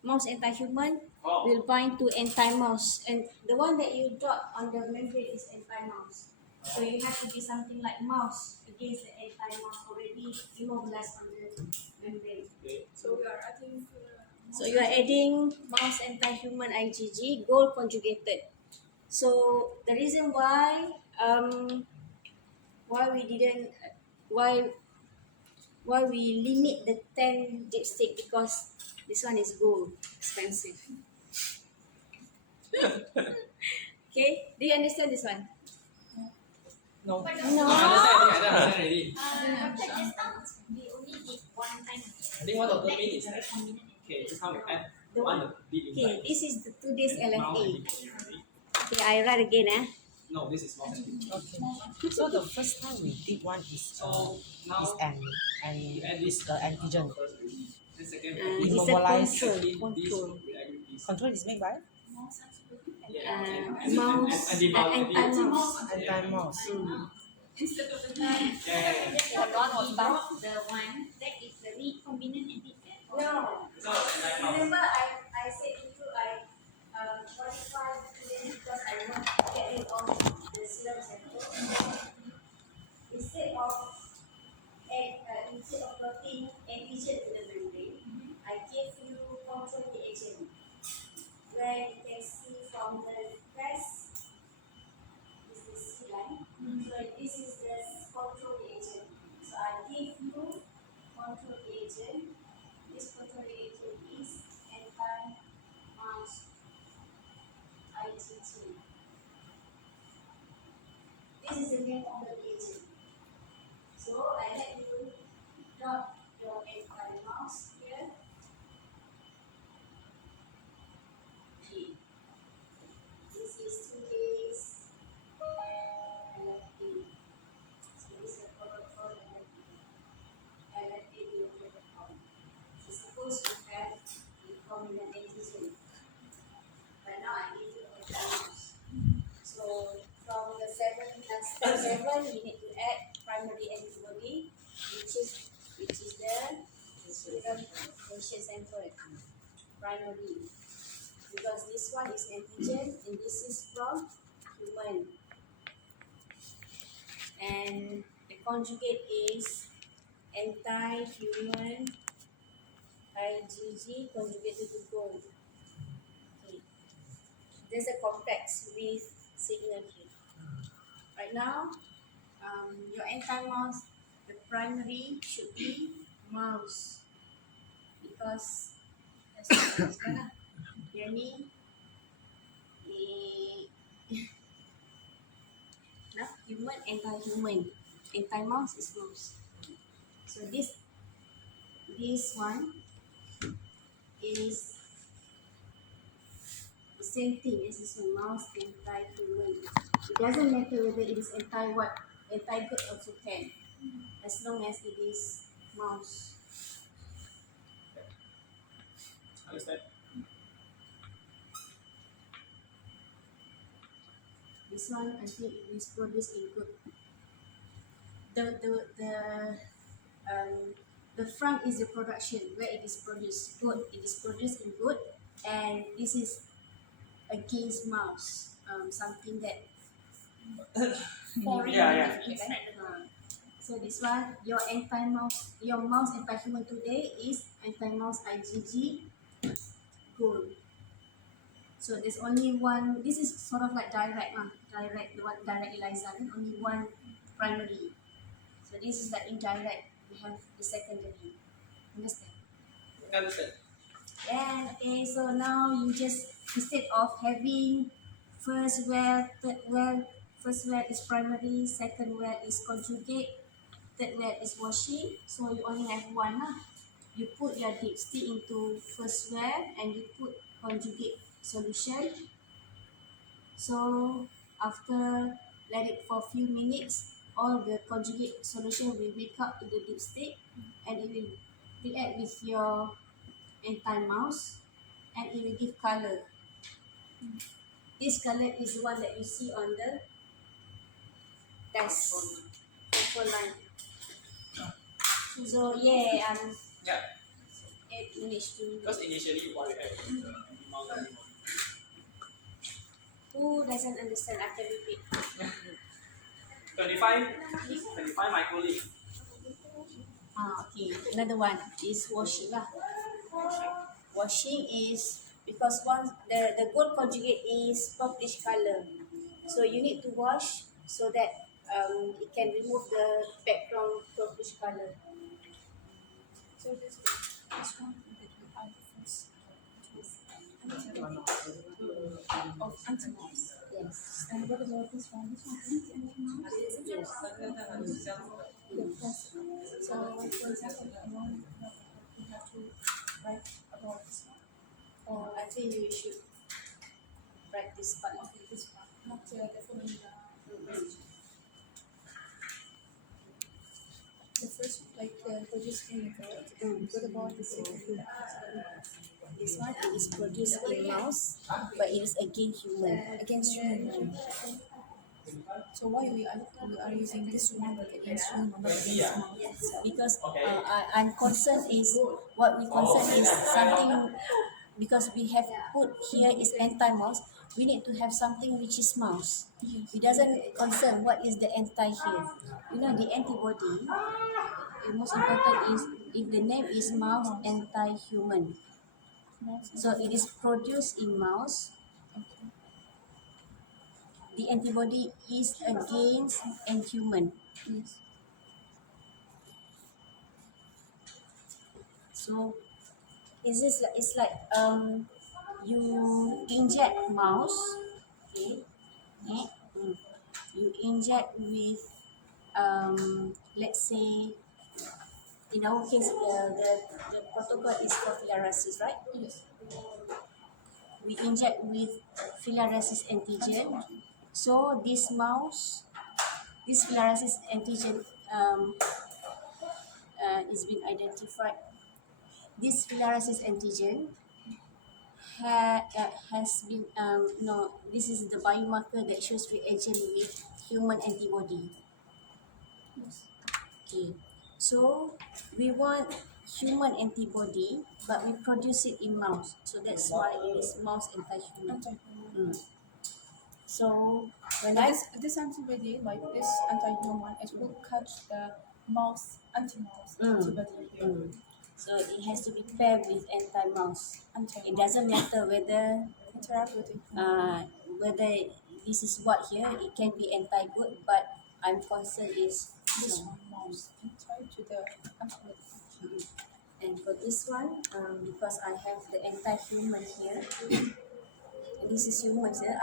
mouse anti-human Oh. will bind to anti-mouse, and the one that you drop on the membrane is anti-mouse. So you have to be something like mouse against the anti-mouse already immobilized on the membrane. So we are adding So you are adding mouse anti-human IgG gold conjugated. So the reason why we limit the 10 dipstick, because this one is gold, expensive. Okay, do you understand this one? No. No. I understand already. We only did one time. I think what Dr. mean is that, okay, just how we add The one one? deep Okay, inside. this is the today's Then mouse LFA. and deep inside. Okay, I write again. No, this is mouse and deep. Okay. So the first time we did one is So now and is the antigen. the second It's a Immobilize. control. Control is made by Mouse and and anti-mouse. anti-mouse. Instead of the time, Yeah. the one was about the one that is the recombinant antigen. No. So anti-mouse. Remember, I said to you I modified today because I want to get rid of the serum sample. Instead of putting antigen to the membrane, I gave you control reagent. Where you can see from the crest, this is C line. So this is the control reagent. So I give you control reagent. This control reagent is anti-mouse IgG. This is the name of the reagent. So I let you drop your anti-mouse here. Okay. This is today's LFA. So this is a protocol LFA protocol. It's supposed to have recombinant antigen. But now I give you anti-mouse. So from the 7 plus 7, we need to add primary antibody, which is the serum patient sample, primary. Because this one is antigen and this is from human. And the conjugate is anti-human IgG conjugated to gold. Okay. There's a complex with signal here. Right now, your anti-mouse, the primary should be mouse. Because that's dia ni human, anti-human. Anti-mouse is mouse. So this one is the same thing as this one, mouse anti-human. It doesn't matter whether it is anti-what, anti-good also can, as long as it is mouse. Understand? This one I think it is produced in good. The front is the production where it is produced. Good. It is produced in good, and this is against mouse. Something that Foreign Yeah. inside the so this one, your anti-mouse, your mouse anti-human today is anti-mouse IgG gold. So there's only one. This is sort of like direct, direct, the one direct ELISA. Then only one primary. So this is like indirect. We have the secondary. Understand? Understand. Yeah. Okay. So now you just, instead of having first well, third well, first well is primary, second well is conjugate, third well is washing. So you only have one. You put your dipstick into first well and you put conjugate solution. So after let it for a few minutes, all the conjugate solution will wake up to the dipstick and it will react with your anti-mouse and it will give color. This color is the one that you see on the test control line. So yeah, Yeah. it managed to. Because initially what we had was the mouse. Who doesn't understand? I can repeat. 25 microlink. Okay. Another one is washing lah. Washing is because once the gold conjugate is purplish color, so you need to wash so that it can remove the background purplish color. So this one that you have first of anti-mouse. Yes. And what about this one? This one is anti-mouse? Yes. So for example, we have to write about this one. Or I think you should write this part. Okay, this one, not the formula. The first, like produce in what about the second? This one it is produced in mouse, but it is against human. Against human. So why we are using this one against human, not against mouse? Yes, because I'm concerned is what we concern is something, because we have put here is anti-mouse. We need to have something which is mouse. It doesn't concern what is the anti here. You know, the antibody, the most important is if the name is mouse, anti-human. So it is produced in mouse. The antibody is against and human. Yes. So is this like, it's like you inject mouse, okay? You inject with let's say in our case the protocol is for filariasis, right? Yes. We inject with filariasis antigen. So this mouse, this filariasis antigen is been identified. This filariasis antigen has been no. This is the biomarker that shows reaction with human antibody. Yes. Okay, so we want human antibody, but we produce it in mouse. So that's why it is mouse anti-human. So when I This antibody, like this anti-human, it will catch the mouse anti-mouse antibody here. so it has to be paired with anti-mouse. It doesn't matter whether Therapeutic. whether this is what here. It can be anti-good, but I'm concerned is This one mouse tied to the antibody. And for this one, because I have the anti-human here, and this is human here,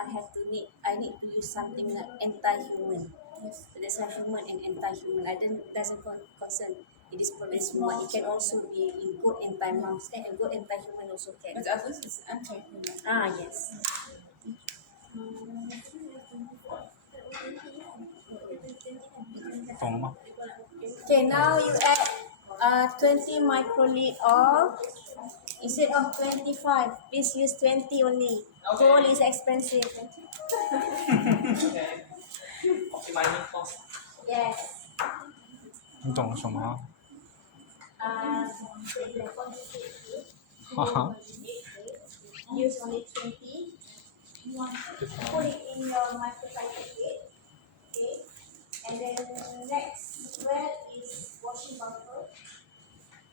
I need to use something like anti-human. Yes. So that's why human and anti-human. I doesn't concern. It is produced human. It can also be in good anti-mouse and good anti-human also can. But at least it's anti-human. Yes. Okay, now you add 20 microliter of, instead of 25, please use 20 only. Okay. Gold is expensive. Okay. Optimizing cost. Yes. 你懂了什么？ Use only 20. Put it in your micropipette kit. Okay. And then next well is washing buffer.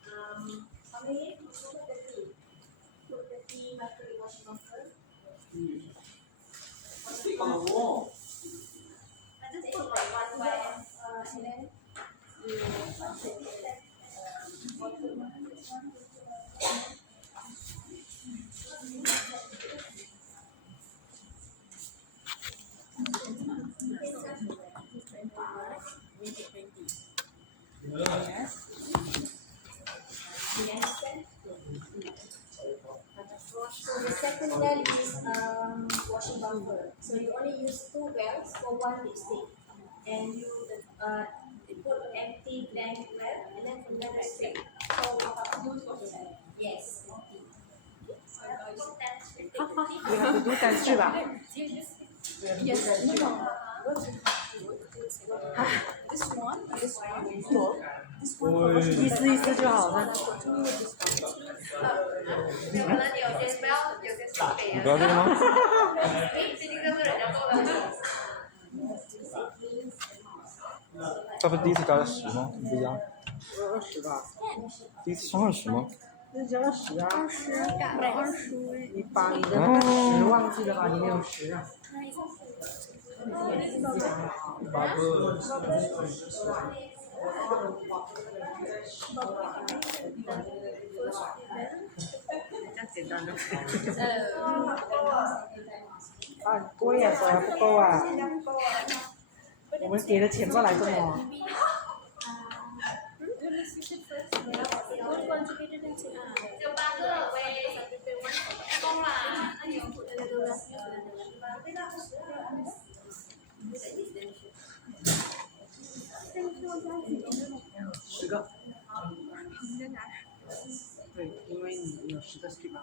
How many? 30. Put washing buffer. Stick on the wall. I just put like one by and then you So the second well is washing buffer. So you only use 2 wells for 1 lipstick, and you put empty blank well, and then from there straight. So yes. We have to do 单序吧？ Yes. No. This one. This one. 意思意思就好了。有可能有些不要，有些是给你不要这个吗？毕竟这是人家做的。他不是第一次加了10吗？你不加？ 20吧？第一次上20吗？那加了10啊。 20改了20。你把你的那个10忘记了吧？里面有10啊。简单的。啊，多呀，手还不够啊。我们给的钱不来这么。就8个为公啦。10个。对，因为你有10个 strip 嘛。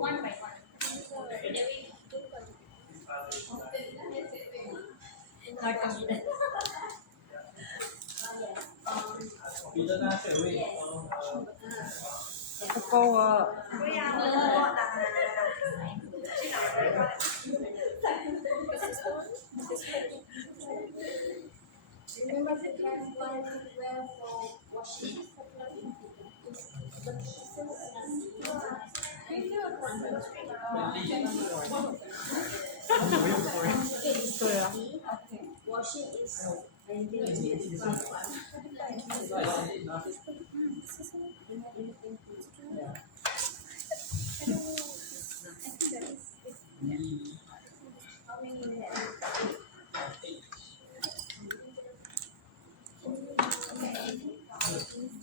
One by one. Yes. 不够啊。Remember to have one well for washing. Washing is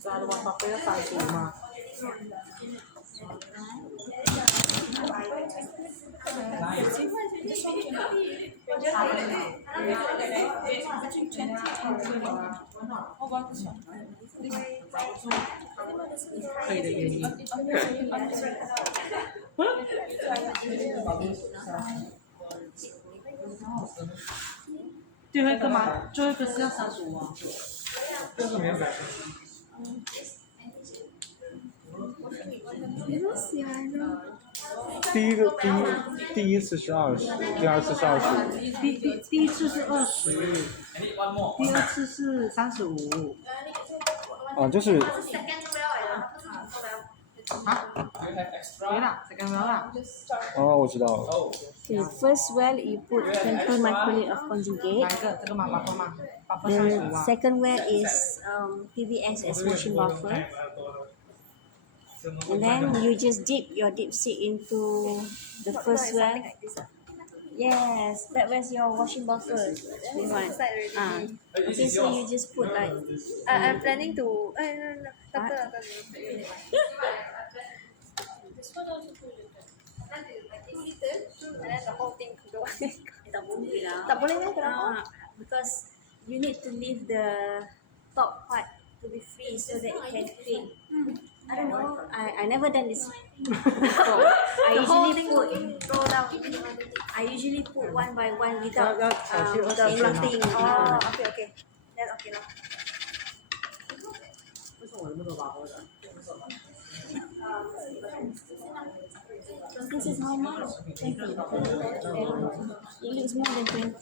抓的往发挥要反毒嘛。可以的原因。最后一个吗？最后一个是要35啊。这个没有改。第一次是20，第二次是20。第一次是20，第二次是35。啊，就是。啊？没了，second well 了。哦，我知道了。Okay, first well you put 20 microliter of conjugate. 哪一个？这个吗？buffer 吗？buffer The 35啊。 second well is PBS as washing buffer. And then you just dip your dipstick into the first well. Yes, that was your washing buffer. This one. Okay, so you just put like. I'm planning to. No. And then the whole thing go. Tak boleh kan? Kenapa? Because you need to leave the top part to be free so that it can fit. I don't know. I never done this before. I usually put one by one without anything. Oh, okay. Then okay now. 为什么我那么薄薄的？ This is how much? 20. It looks more than 20.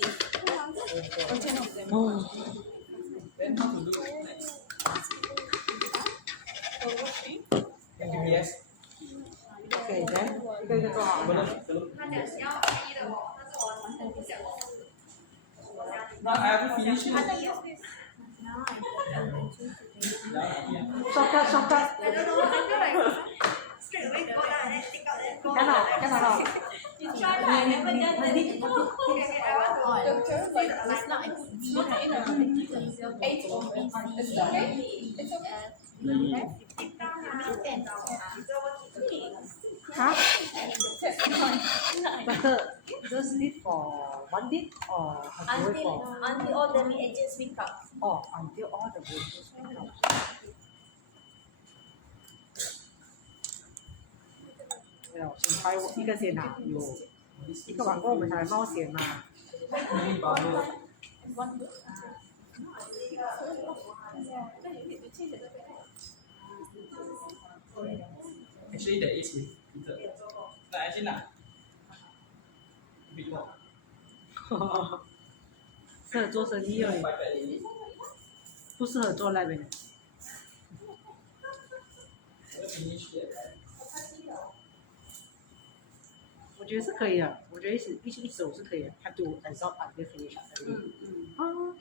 Then how to do next? GPS. OK，来，一个一个做好。 But I haven't finished it. Shortcut. Cái nào? You try lah. I never done that before. Okay, I want to see the line. It's okay. It's okay. Hả? But just need for one dip or have to wait for? Until all the edges wake up. Oh, until all the edges wake up. 没有，先拍一个先啊，有一个完过我们才冒险嘛。 Actually, there is repeated. No, actually not. Bit more. 适合做生意而已， Quite bad. 不适合做那边的。 Haven't finished yet. 我觉得是可以的，我觉得一手是可以的 ，have to absorb until finish。啊，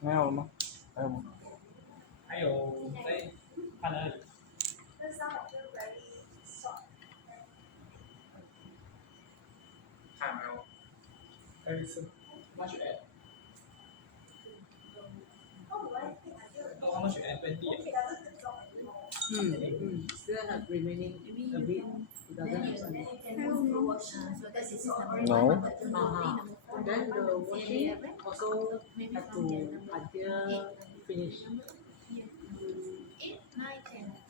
没有了吗？还有吗？还有在看那里。看没有？还有一次。How much you add? Oh, how much you add? 20. Still have remaining a bit. It doesn't have any. No. Then the washing also have to until finish.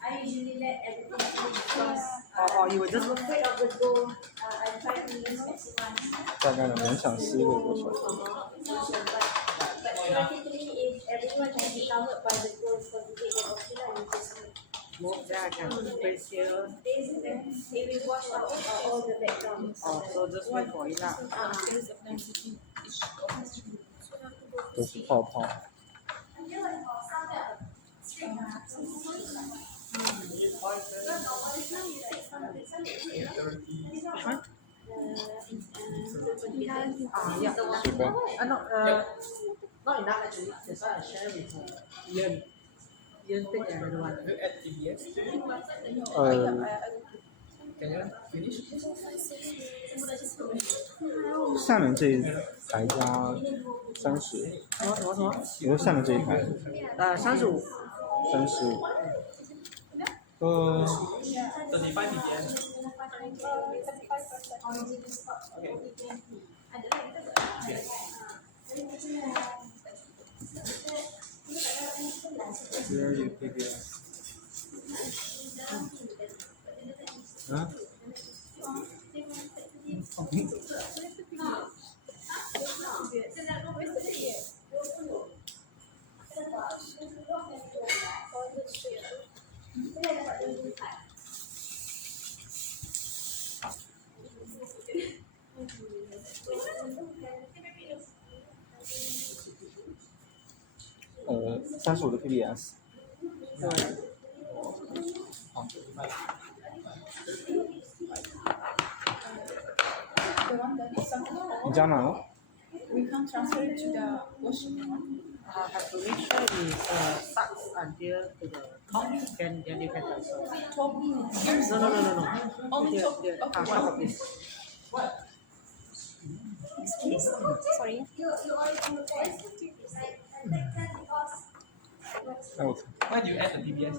I usually let everything finish because Or you will just afraid of the gold. I try to use maximize. 大概能勉强吸了多少？ But practically, if everyone can be covered by the gold certificate, then okay lah, you just move there. I can place here. it will wash out all the background. Oh, so just wait for it lah. 都是泡泡。 Which one? Yeah. Super. No, not enough actually. That's why I share with Ian. Ian take another one. Have you add TBS? Can you finish? 下面这一排加30。什么？你说下面这一排35。 35。35 TBS. Where are you, PBS? Huh? $35的 PBS。好。你加满了？ We can't transfer it to the washing one. Have to make sure it sucks until to the top, then you can transfer. No. Only top. Here, Okay. half of this. Sorry. 哎我操！ Why do you add the TBS?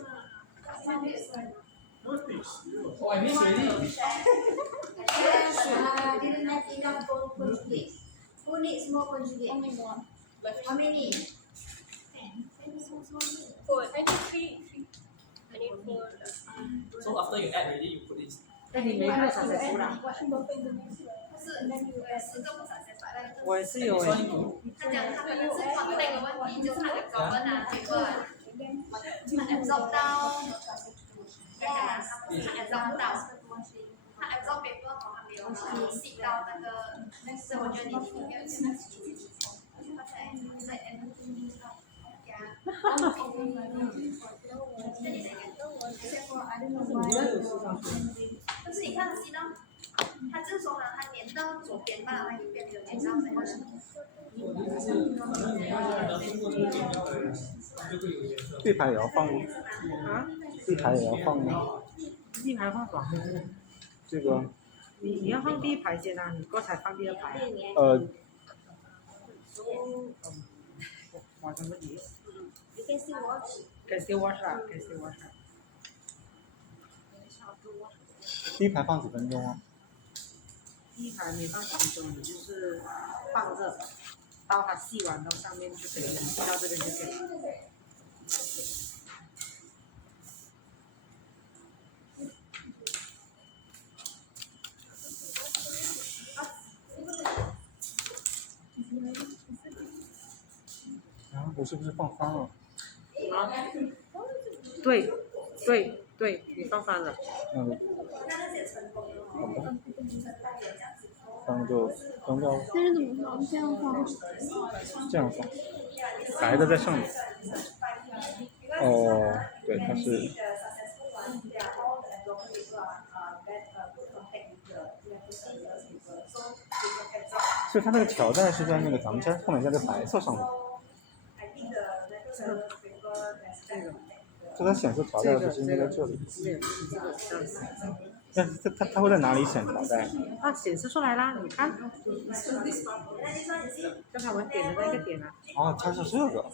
Oh, I missed already. Didn't have enough gold conjugate. Who needs more conjugate? Only one. But how many? 4. I think 3. I need 4. So after you add already, you put this. 那你没看 successful 啦？我也是有诶。他讲他可能是 content 的问题，就是他 absorber 拿这个，他 absorb 到，他 absorb 到，他 absorb paper 好像没有吸到那个，所以我觉得你没有去那个他在 但是你看吸到，他就是说呢，他粘到左边嘛，他右边没有粘到，所以他是。地牌也要放吗？啊？地牌也要放吗？地牌放什么？这个你要放第一排先啊，你过才放第二排。我怎么理？ You can still watch. Can still watch 啊 ，Can still watch 啊。第一排放几分钟啊？第一排没放几分钟，你就是放着，到它吸完到上面就可以了，吸到这边就可以了。我是不是放翻了？啊，对，对对，你放翻了。好的，放就扔掉。但是怎么放？这样放？这样放，白的在上面。哦，对，它是。所以它那个条带是在那个咱们家后面加在白色上面。就它显示条带不是应该在这里？但是它会在哪里显条带？它显示出来啦，你看。刚才我点的那个点啊。哦，它是这个。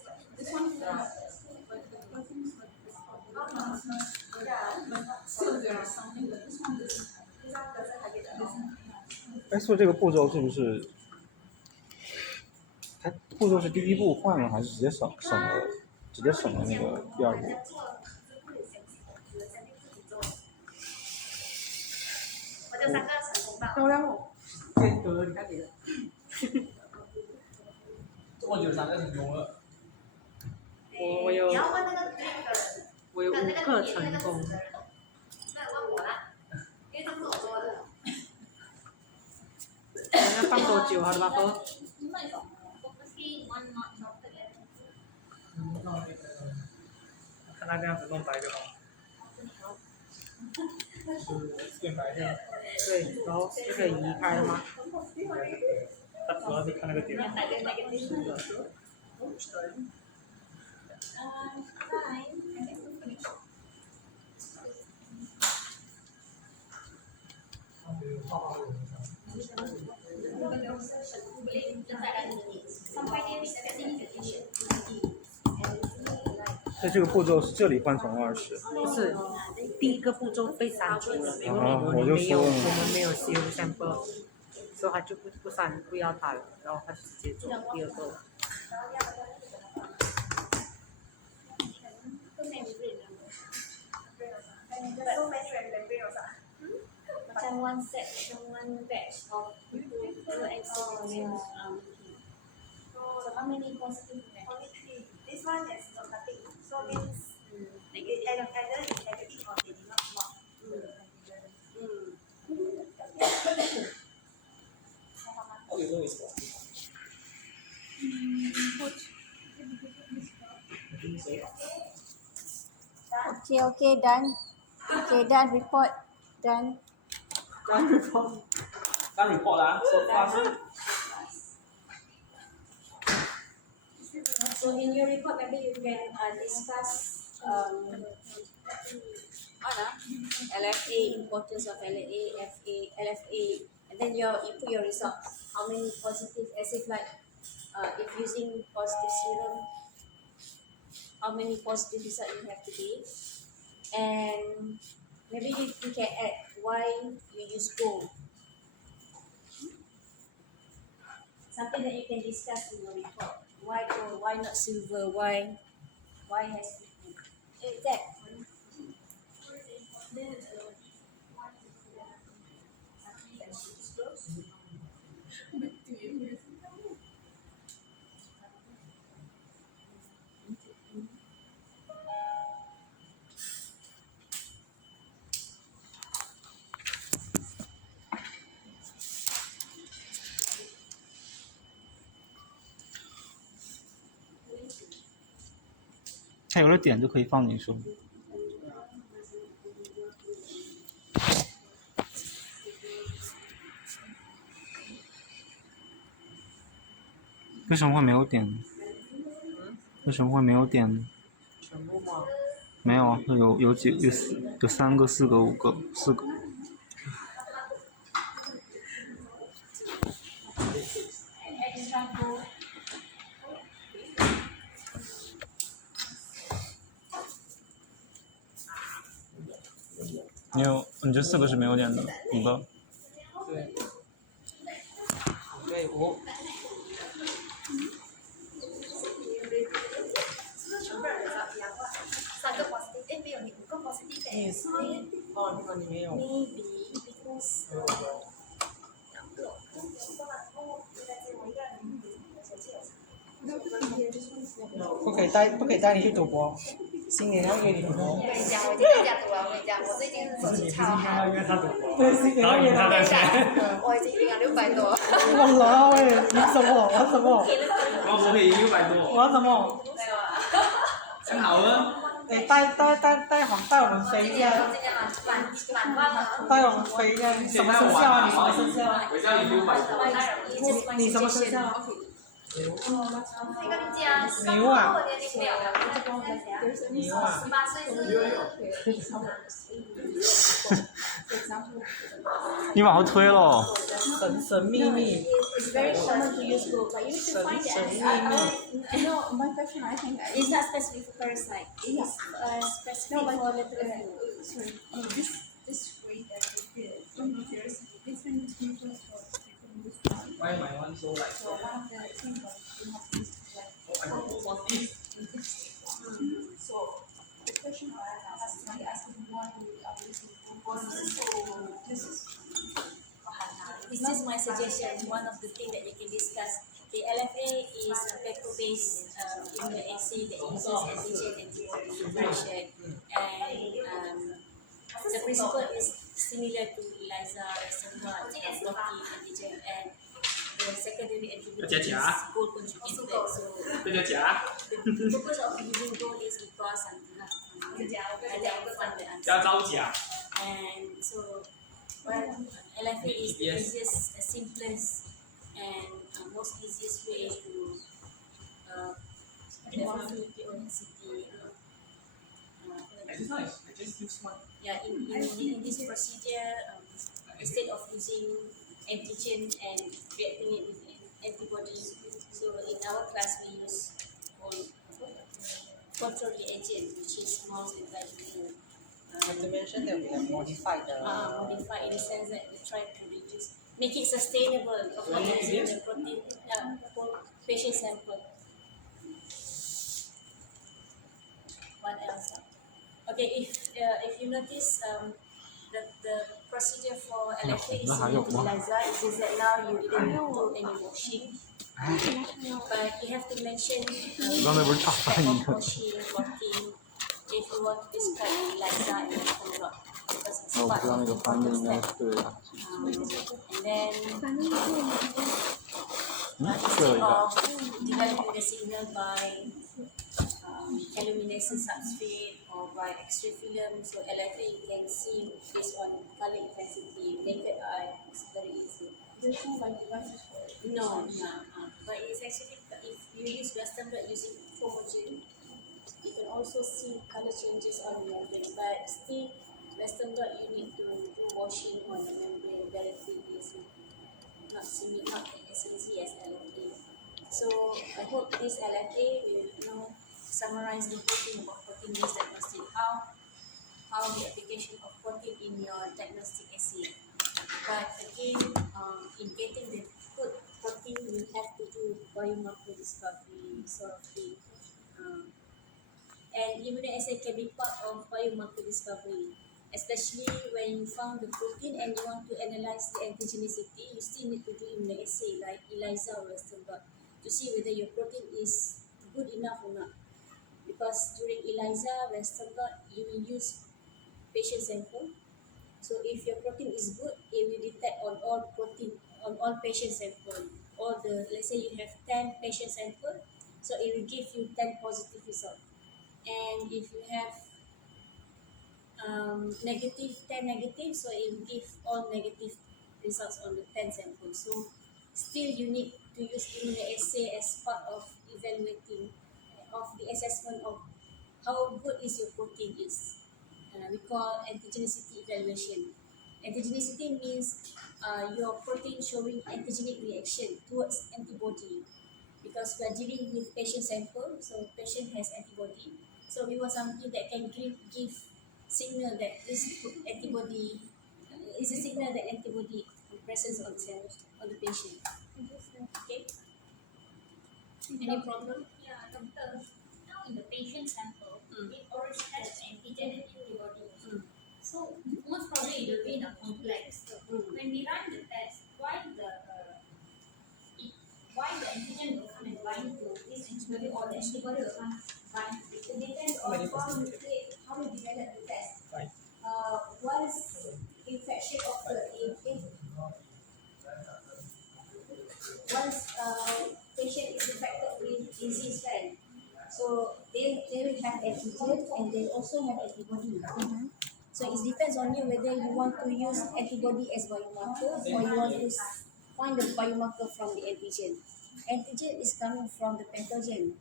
哎，所以这个步骤是不是？它步骤是第一步换了，还是直接省了那个第二步？我就3个成功吧。漂亮哦，间隔你看你的。这么久3个成功了。我有。你要问那个对的人。我有5个成功。那问我啦，因为这是我做的。要放多久啊，老婆？看他这样子弄白就好。变白这样。对，然后就可以移开了吗？他主要是看那个点。所以这个步骤是这里换成20。不是，第一个步骤被删除了，因为我们没有修 sample， 所以他就不删不要它了，然后他直接做第二个。Macam one batch of people and so so how many positive? Only 3. This one is not nothing. So means either it's negative or they did not work. How you know it's positive? I think so. Okay, done. Okay, done. Report. Done. Done report lah. So fast. So in your report, maybe you can discuss LFA, importance of LFA, and then you put your results. How many positive, as if like if using positive serum, how many positive results you have today, and maybe you can add why you use gold. Something that you can discuss in your report. why gold, why not silver, why has that.它有了点就可以放进去了。为什么会没有点呢？为什么会没有点呢？全部吗？没有啊，有3个、4个、5个、4个。你这4个是没有点的，5个。对，5。3个 positive， 没有你5个 positive。你是哦，你没有。 Maybe because 不可以带你去赌博，新年要约你赌博。我跟你讲，我已经在家赌了。我跟你讲，我最近手气超好。约他赌博，对，新年要约他的钱。我已经赢了600多。我老哎，你什么？玩什么？我可以600多。玩什么？没有啊。很好啊。哎，带我们飞一下，带我们飞一下。什么生肖啊？你什么生肖啊？我叫你600多。你什么生肖？可以跟你讲，牛啊！我年龄没有了牛啊！18岁是。你往后推了。神秘密。 it's very common to use gold, but you need to find it. No, my question, I think, It's not specific for parasite. It's specific for literally. sorry, this way that we did, there's different people for different use. Why my one so like? So one of the things was we have this like I propose on this. so the question I asked is like asking why we are using so this is It's just my suggestion. One of the things that you can discuss. The LFA is a paper-based immunoassay that uses antigen-antibody interaction, and the principle is similar to ELISA, Samuat, and Loki antigen, and the secondary antibody is gold conjugated. So 这个假， the purpose of using gold is because identify the 要 answer. 造假。 And so, LFA is the easiest, simplest, and most easiest way to definitely ONCT. It's nice. I just use one. Yeah, in this procedure, instead of using antigen and reacting it with antibody, so in our class we use control reagent, which is mouse and vaginal. Not to mention that we have modified the. Modify in the sense that we try to reduce, make it sustainable for using the protein for patient sample. What else? Okay, if you notice the procedure for LFA is similar to ELISA, it is that now you didn't do any washing. But you have to mention刚才不是差翻译 of washing, blotting, if you want to describe ELISA and method blot. Because it's 我 part 知道那 of 个 the 翻译 important 应该 step. 是对的。 And then 对了一 instead 个。 of developing the signal by illumination substrate or by X-ray film, so LFA you can see based on color intensity, naked eye, it's very easy. there's no like devices for it. No, but it's actually, if you use Western blot using chromogen, you can also see color changes on the membrane, but still Western blot you need to do washing on the membrane relatively easy, not as easy as LFA. So I hope this LFA will summarize the whole thing about protein-based diagnostic, how the application of protein in your diagnostic assay. But again, in getting the good protein, we have to do biomarker discovery sort of thing. And immunoassay can be part of biomarker discovery, especially when you found the protein and you want to analyze the antigenicity. You still need to do immunoassay like ELISA or Western blot to see whether your protein is good enough or not. Because during ELISA, Western blot, you will use patient sample. So if your protein is good, it will detect on all protein on all patient sample. All the, let's say you have 10 patient sample, so it will give you 10 positive results. And if you have negative 10 negative, so it will give all negative results on the 10 samples. So still you need to use immunoassay as part of evaluating of the assessment of how good is your protein is. We call antigenicity evaluation. Antigenicity means your protein showing antigenic reaction towards antibody, because we are dealing with patient sample, so patient has antibody. So we want something that can give signal that this antibody is a signal that antibody presence on cells on the patient. Okay. Any problem? Yeah, doctor. Now in the patient sample, it already has antigen and antibody. So most probably it will be in a complex. When we run the test, why the antigen will come and bind to this antibody or the antibody will come bind to it? It depends on how we develop the test. Once infection occurs, once patient is infected with disease, right? So they will have antigen and they also have antibody. So it depends on you whether you want to use antibody as biomarker or you want to find the biomarker from the antigen. Antigen is coming from the pathogen.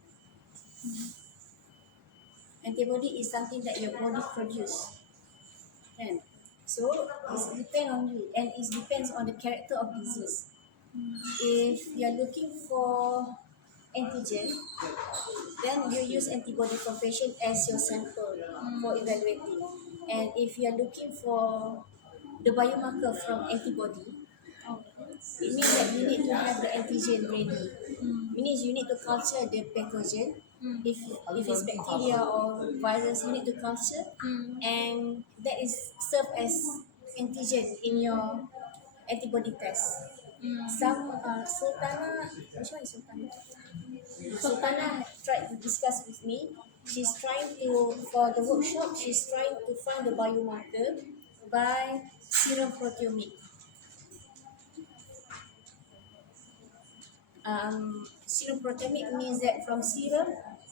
Antibody is something that your body produces. And so it depends on you, and it depends on the character of disease. If you are looking for antigen, then you use antibody from patient as your sample for evaluating. And if you are looking for the biomarker from antibody, it means that you need to have the antigen ready. Meaning you need to culture the pathogen. If it's bacteria or virus, you need to culture, and that is served as antigen in your antibody test. Some Sultana, which one is Sultana? Sultana tried to discuss with me. She's trying to, for the workshop, she's trying to find the biomarker by serum proteomic. Serum proteomic means that from serum,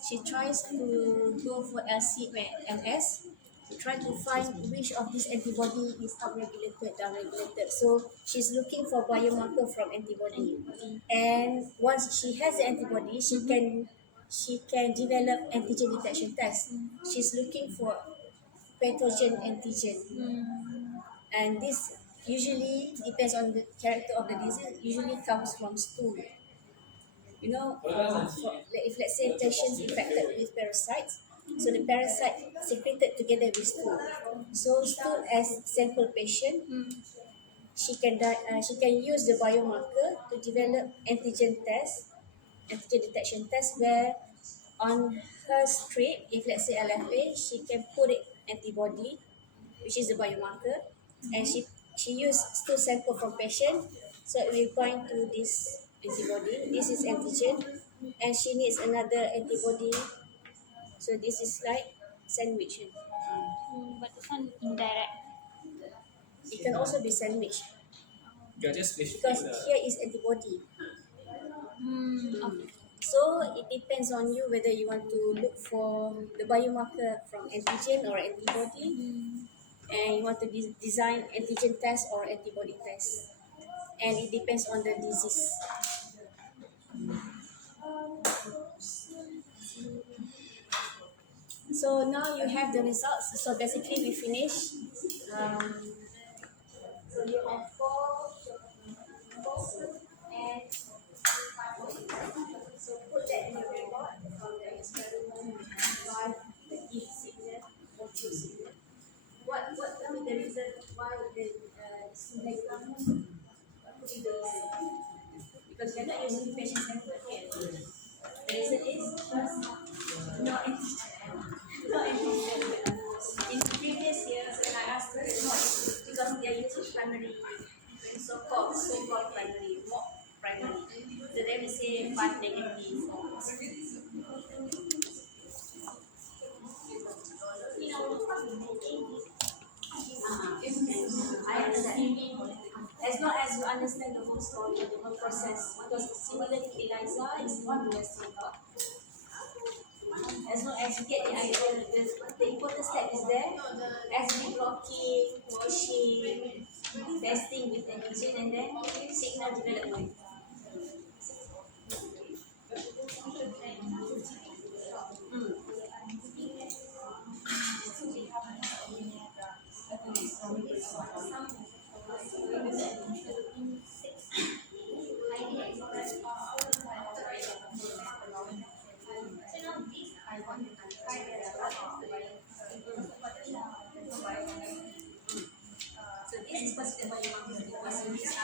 she tries to go for LC-MS. She tries to find which of this antibody is upregulated, downregulated. So she's looking for biomarker from antibody. And once she has the antibody, she can develop antigen detection test. She's looking for pathogen antigen. And this usually depends on the character of the disease, usually comes from stool. You know, if let's say patients infected with parasites, so the parasite secreted together with stool. So stool as sample patient, she can use the biomarker to develop antigen detection test, where on her strip, if let's say LFA, she can put it antibody, which is the biomarker, and she use stool sample from patient, so it will bind to this antibody. This is antigen, and she needs another antibody. So this is like sandwich. But this one indirect. It can also be sandwich You are just because restricting here is antibody. Okay. So it depends on you whether you want to look for the biomarker from antigen or antibody, and you want to design antigen test or antibody test, and it depends on the disease. So now you have the results. So basically we finish. So you have four and 5. So put that in the record from the experiment 5, the give signal or true signal. What will be the reason why the signal comes? What could be the reason? because you're not using patient sample here. The reason is first, no anti-stem. In previous years, when I asked them, because they are using primary, so-called primary, more primary. So they will say 5 negative. I understand. As long as you understand the whole story, the whole process, because similar to ELISA is one we are still got. As long as you get the idea, the important step is there, SB blocking, washing, testing with the agent, and then signal development. So this is what's the way you want to do this.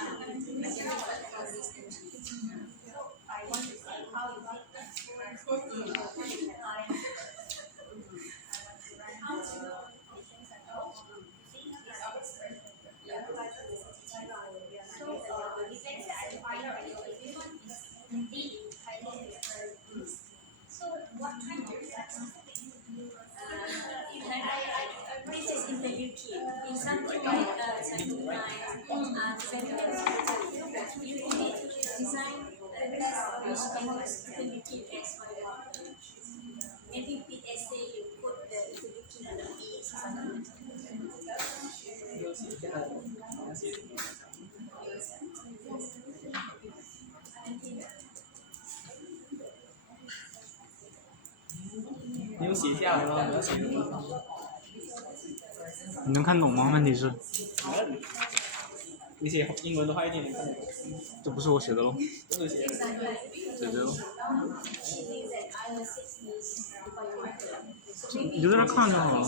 I want to see how you think. So what kind of this is interview kit. In something like you need to design a test which can use interview kit as well. Maybe PSA you put the interview kit on the page or something. 你有写下来吗？你要写的吗？你能看懂吗？问题是，你写英文的话一定能看懂。这不是我写的喽，都是写的。姐姐喽。你就在那看就好了。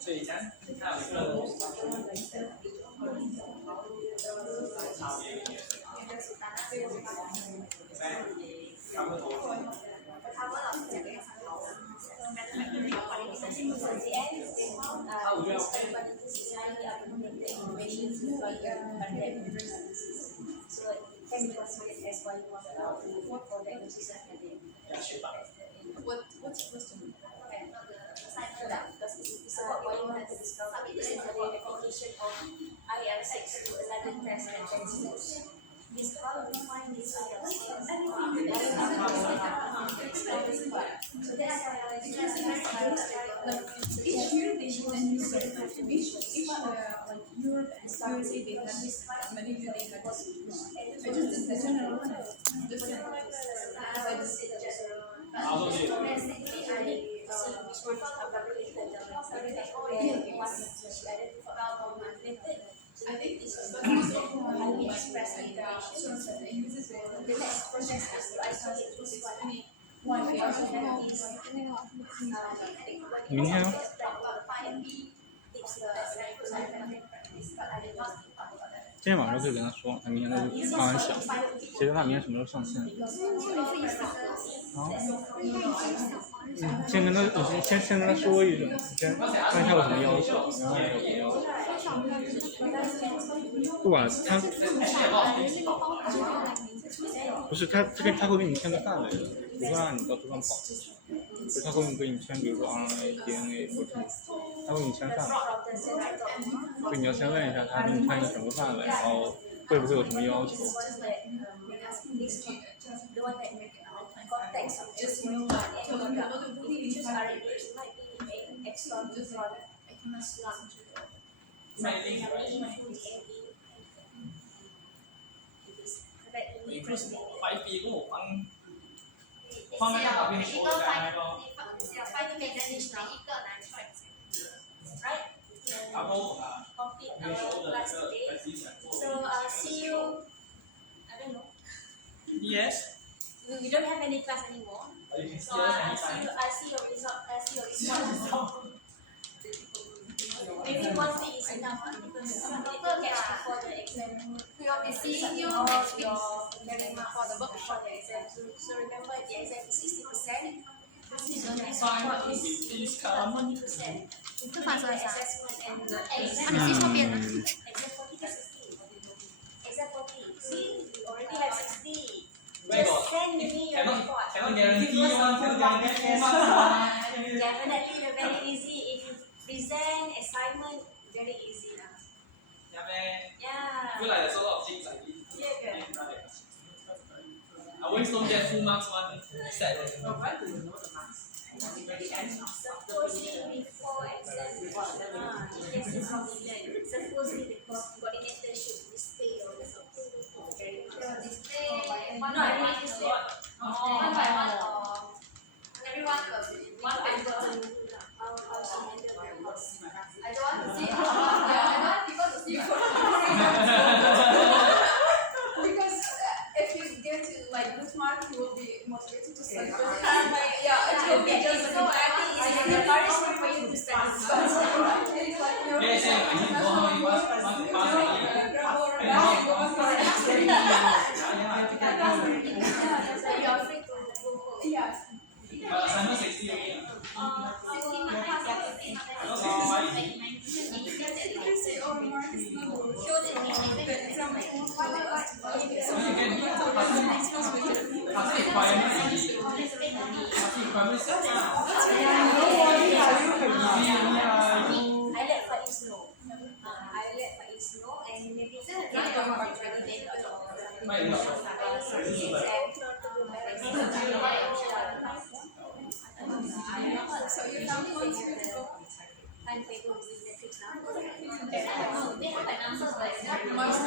所以咱看有个差别一点，差不多。What's supposed to be? So what you want to discover is the application of IR6 to another test and transmission. Is how we find this IR6. So that's why each jurisdiction and each like Europe and USA they have this Malaysia they have this. I just did the general one. I think this is the express information. The next process is to isolate this one. We also have this. 明天啊。今天晚上就可以跟他说，他明天他发完小，其实他明天什么时候上线？啊？先跟他，你先跟他说一声，先看他有什么要求，然后有什么要求。不管他，不是他会给你签个范围的，不会让你到处乱跑。就他会给你签，比如说 RNA、DNA、protein， 他会给你签范围。所以你要先问一下他给你签一个什么范围，然后会不会有什么要求。5 ปีก็6ครั้ง方面考虑一个5点的你是哪一个拿出来 Right? 然后我啊， Complete 没熟 our 的 class 这个 today. 来提前做。 So see you. I don't know. Yes. We don't have any class anymore. You can see So us I see anytime. you. I see your result. I see your result. Maybe 1 week is enough because some people catch before the exam. We will be seeing you Your next week for the workshop the exam. So remember the exam is 60%. So this report is 40%. Including the assessment and the exam. 你去错边了。 Exam 40 ke 60? Exam 40. See, you already have 60. Where Just got? send me your report. Cannot guarantee one, cannot guarantee 4 marks. Definitely very easy. If you present assignment, very easy lah. Yeah, man. Yeah. I feel like there's a lot of things I need to Yeah, good. get right. I always don't get full marks one. Sad. Supposedly before exam, yes, it's confident. Supposedly the coordinator should display all the something. Display No, one I by mean one. display. One by one or everyone will be One one by by one. one. How she handle my boss. I don't want to see. Yeah, I don't want people to see. Because if you get to like good mark, you will be motivated to study. Yeah, it will be just so it's encouragement for you to study. Yes, yes, I need to know how you want to pass So you are free to go home. Yes. But assignment 60 only. 60 marks, 60 marks. Not 65. Say, oh, mark is not good. Show the Exam So you can pass the requirement already. Pass the requirement 60. I let Faiz know. I let Faiz know and maybe get your coordinator or Why not? So you found one to go. Timetable with metrics now. They have an answer for exam. Must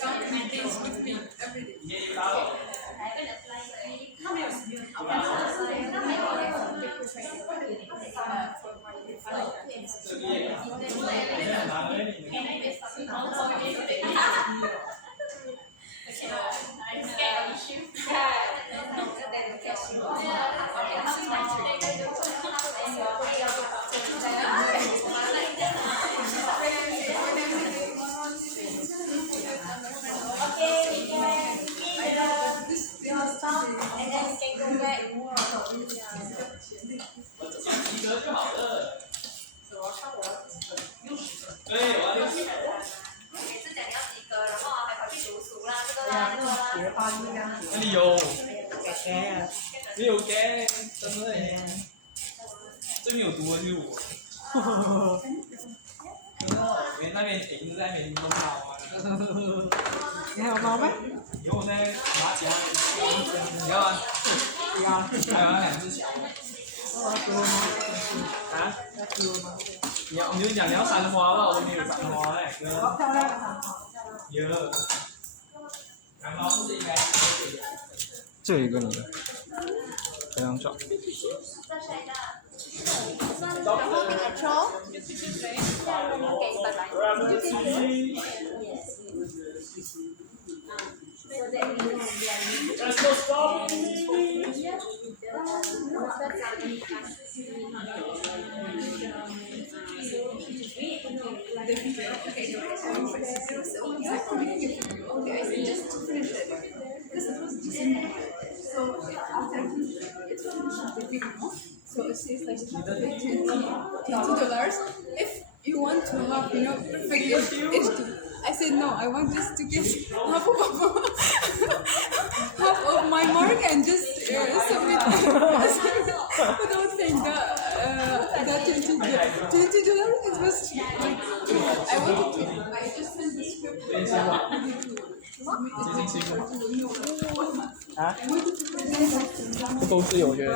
count meetings with me every day. Get it out. I haven't applied any. I'm scared of you. Okay, we can finish your stuff and then we can go back. 及格就好了。对，我要60。每次讲你要及格，然后还跑去读书啦，这个啦，那个啦。哪里有？没有给，真的耶。最没有读的就是我。连那边停在那边都跑完了。你还有猫吗？有我在拿起来，你要吗？不要。还有那2只小。啊？你就讲你要3花吧，我这边有3花嘞，哥。好漂亮啊！有。2花不是应该可以的？这一个你的，这张照。然后给 control，给拜拜。 So that we know Let's go stop. Okay, I said just to finish it. Because it was just in my head. So after it's finished, the video. So it says like $20. If you want to have, perfect HD. I said no, I want just to get half of my mark and just submit without saying that $20. It was like I wanted to. I just sent the script. 啊？不够自由，我觉得。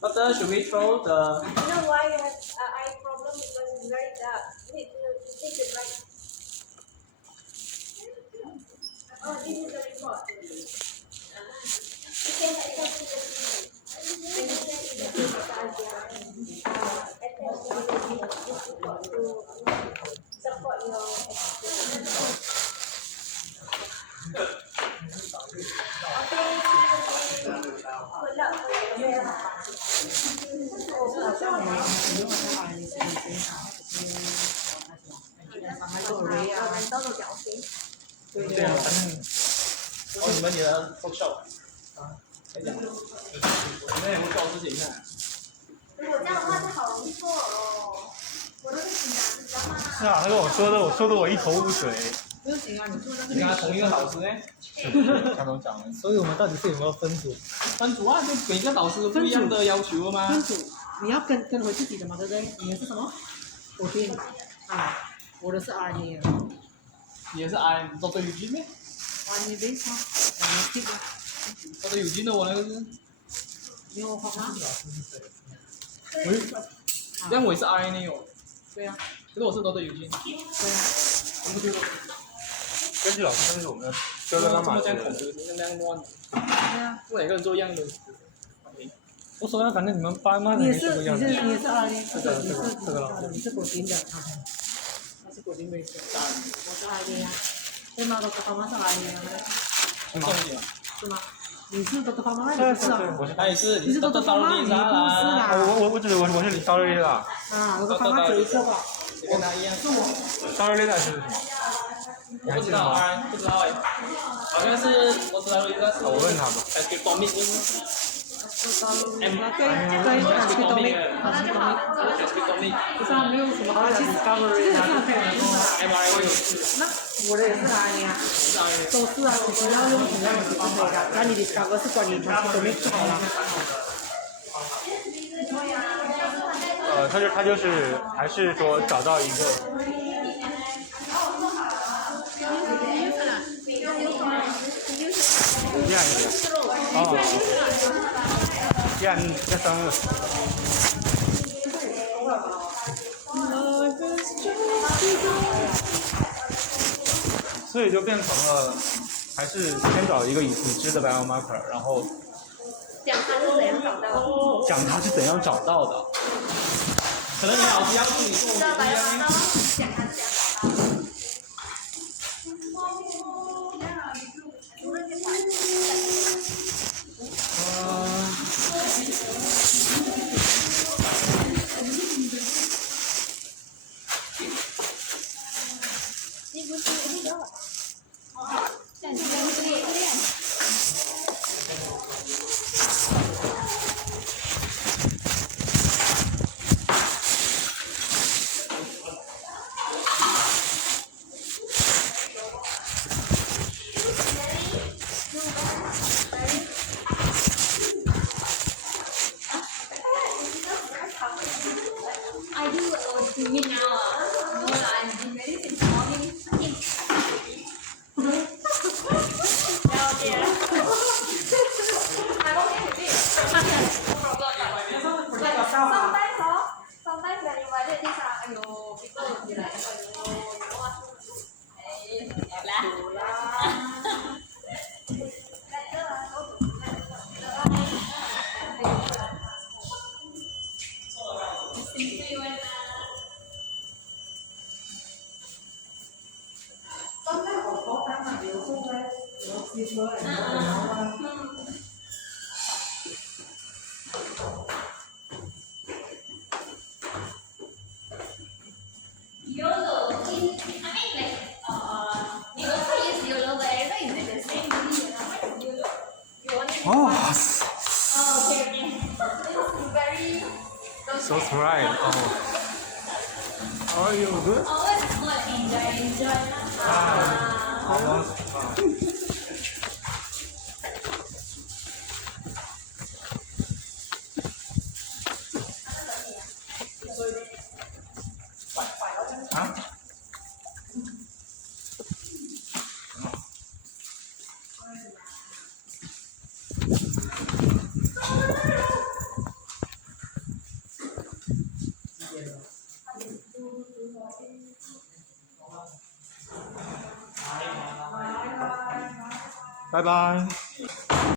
Doctor, should we throw the? You know why you have eye problem? Because it's very dark. You need to take it right. Oh, this is the report. experimental 都讲 OK。对啊，反正哦，你们也要 workshop 啊？来讲，你们有 workshop 之前看。如果这样的话就好容易错哦。我都是紧张，你知道吗？是啊，他跟我说的我一头雾水。不行啊，你做那个。你跟他同一个导师呢？他跟我讲了，所以我们到底是有没有分组？分组啊，就每个导师不一样的要求嘛。分组，你要跟回自己的嘛，对不对？你的是什么？protein啊，我的是 RNA 啊。你也是 I， 你做对有机咩？ RNA base 啊，我们 keep 啊。做对有机的我那个是。你有画吗？这样我也是 RNA 哦。对呀。可是我是都对有机。对呀。我不觉得。根据老师跟着我们教的方法这样恐怖，那样乱。对呀。不每个人做一样的。无所谓，反正你们班嘛，你也没什么样的。是 RNA，这个老师。你是 protein 的啊，他是 protein base 的，我是 RNA 啊，对吗？都他们是 RNA 啊，很重点。是吗？你是都他们，对你不是啊？我是他也是，你是都他们，你不是啦。我只是我是李超瑞啦。啊，我都他们只一个吧。跟他一样。是我。超瑞是什么？我不知道啊，不知道哎，好像是我知道有一个是。我问他吧。还是 Tomic 不是？对，Transcriptomic，不是啊，没有什么好讲 discovery 啊，就可以了。那我的也是 RNA 啊，都是啊，只要用同样的就可以了。那你 discover 是关于 transcriptomic 就好了。他就是还是说找到一个。这样子。哦。这样这生日。所以就变成了，还是先找一个已知的 biomarker， 然后讲它是怎样找到的。讲它是怎样找到的。可能你老师要求你做不一样。讲它是怎样找到的。I do swimming now. No, I've been ready since morning. Yeah, okay. I'm okay with it. No problem. Like sometimes when you violate this, people will be like, you know what? YOLO. I mean, like, we also use YOLO, but I don't know is it the same meaning. What is YOLO? You want to? Oh, okay. It's very. so right. Oh. Are you good? Oh, it's not enjoy. Bye bye.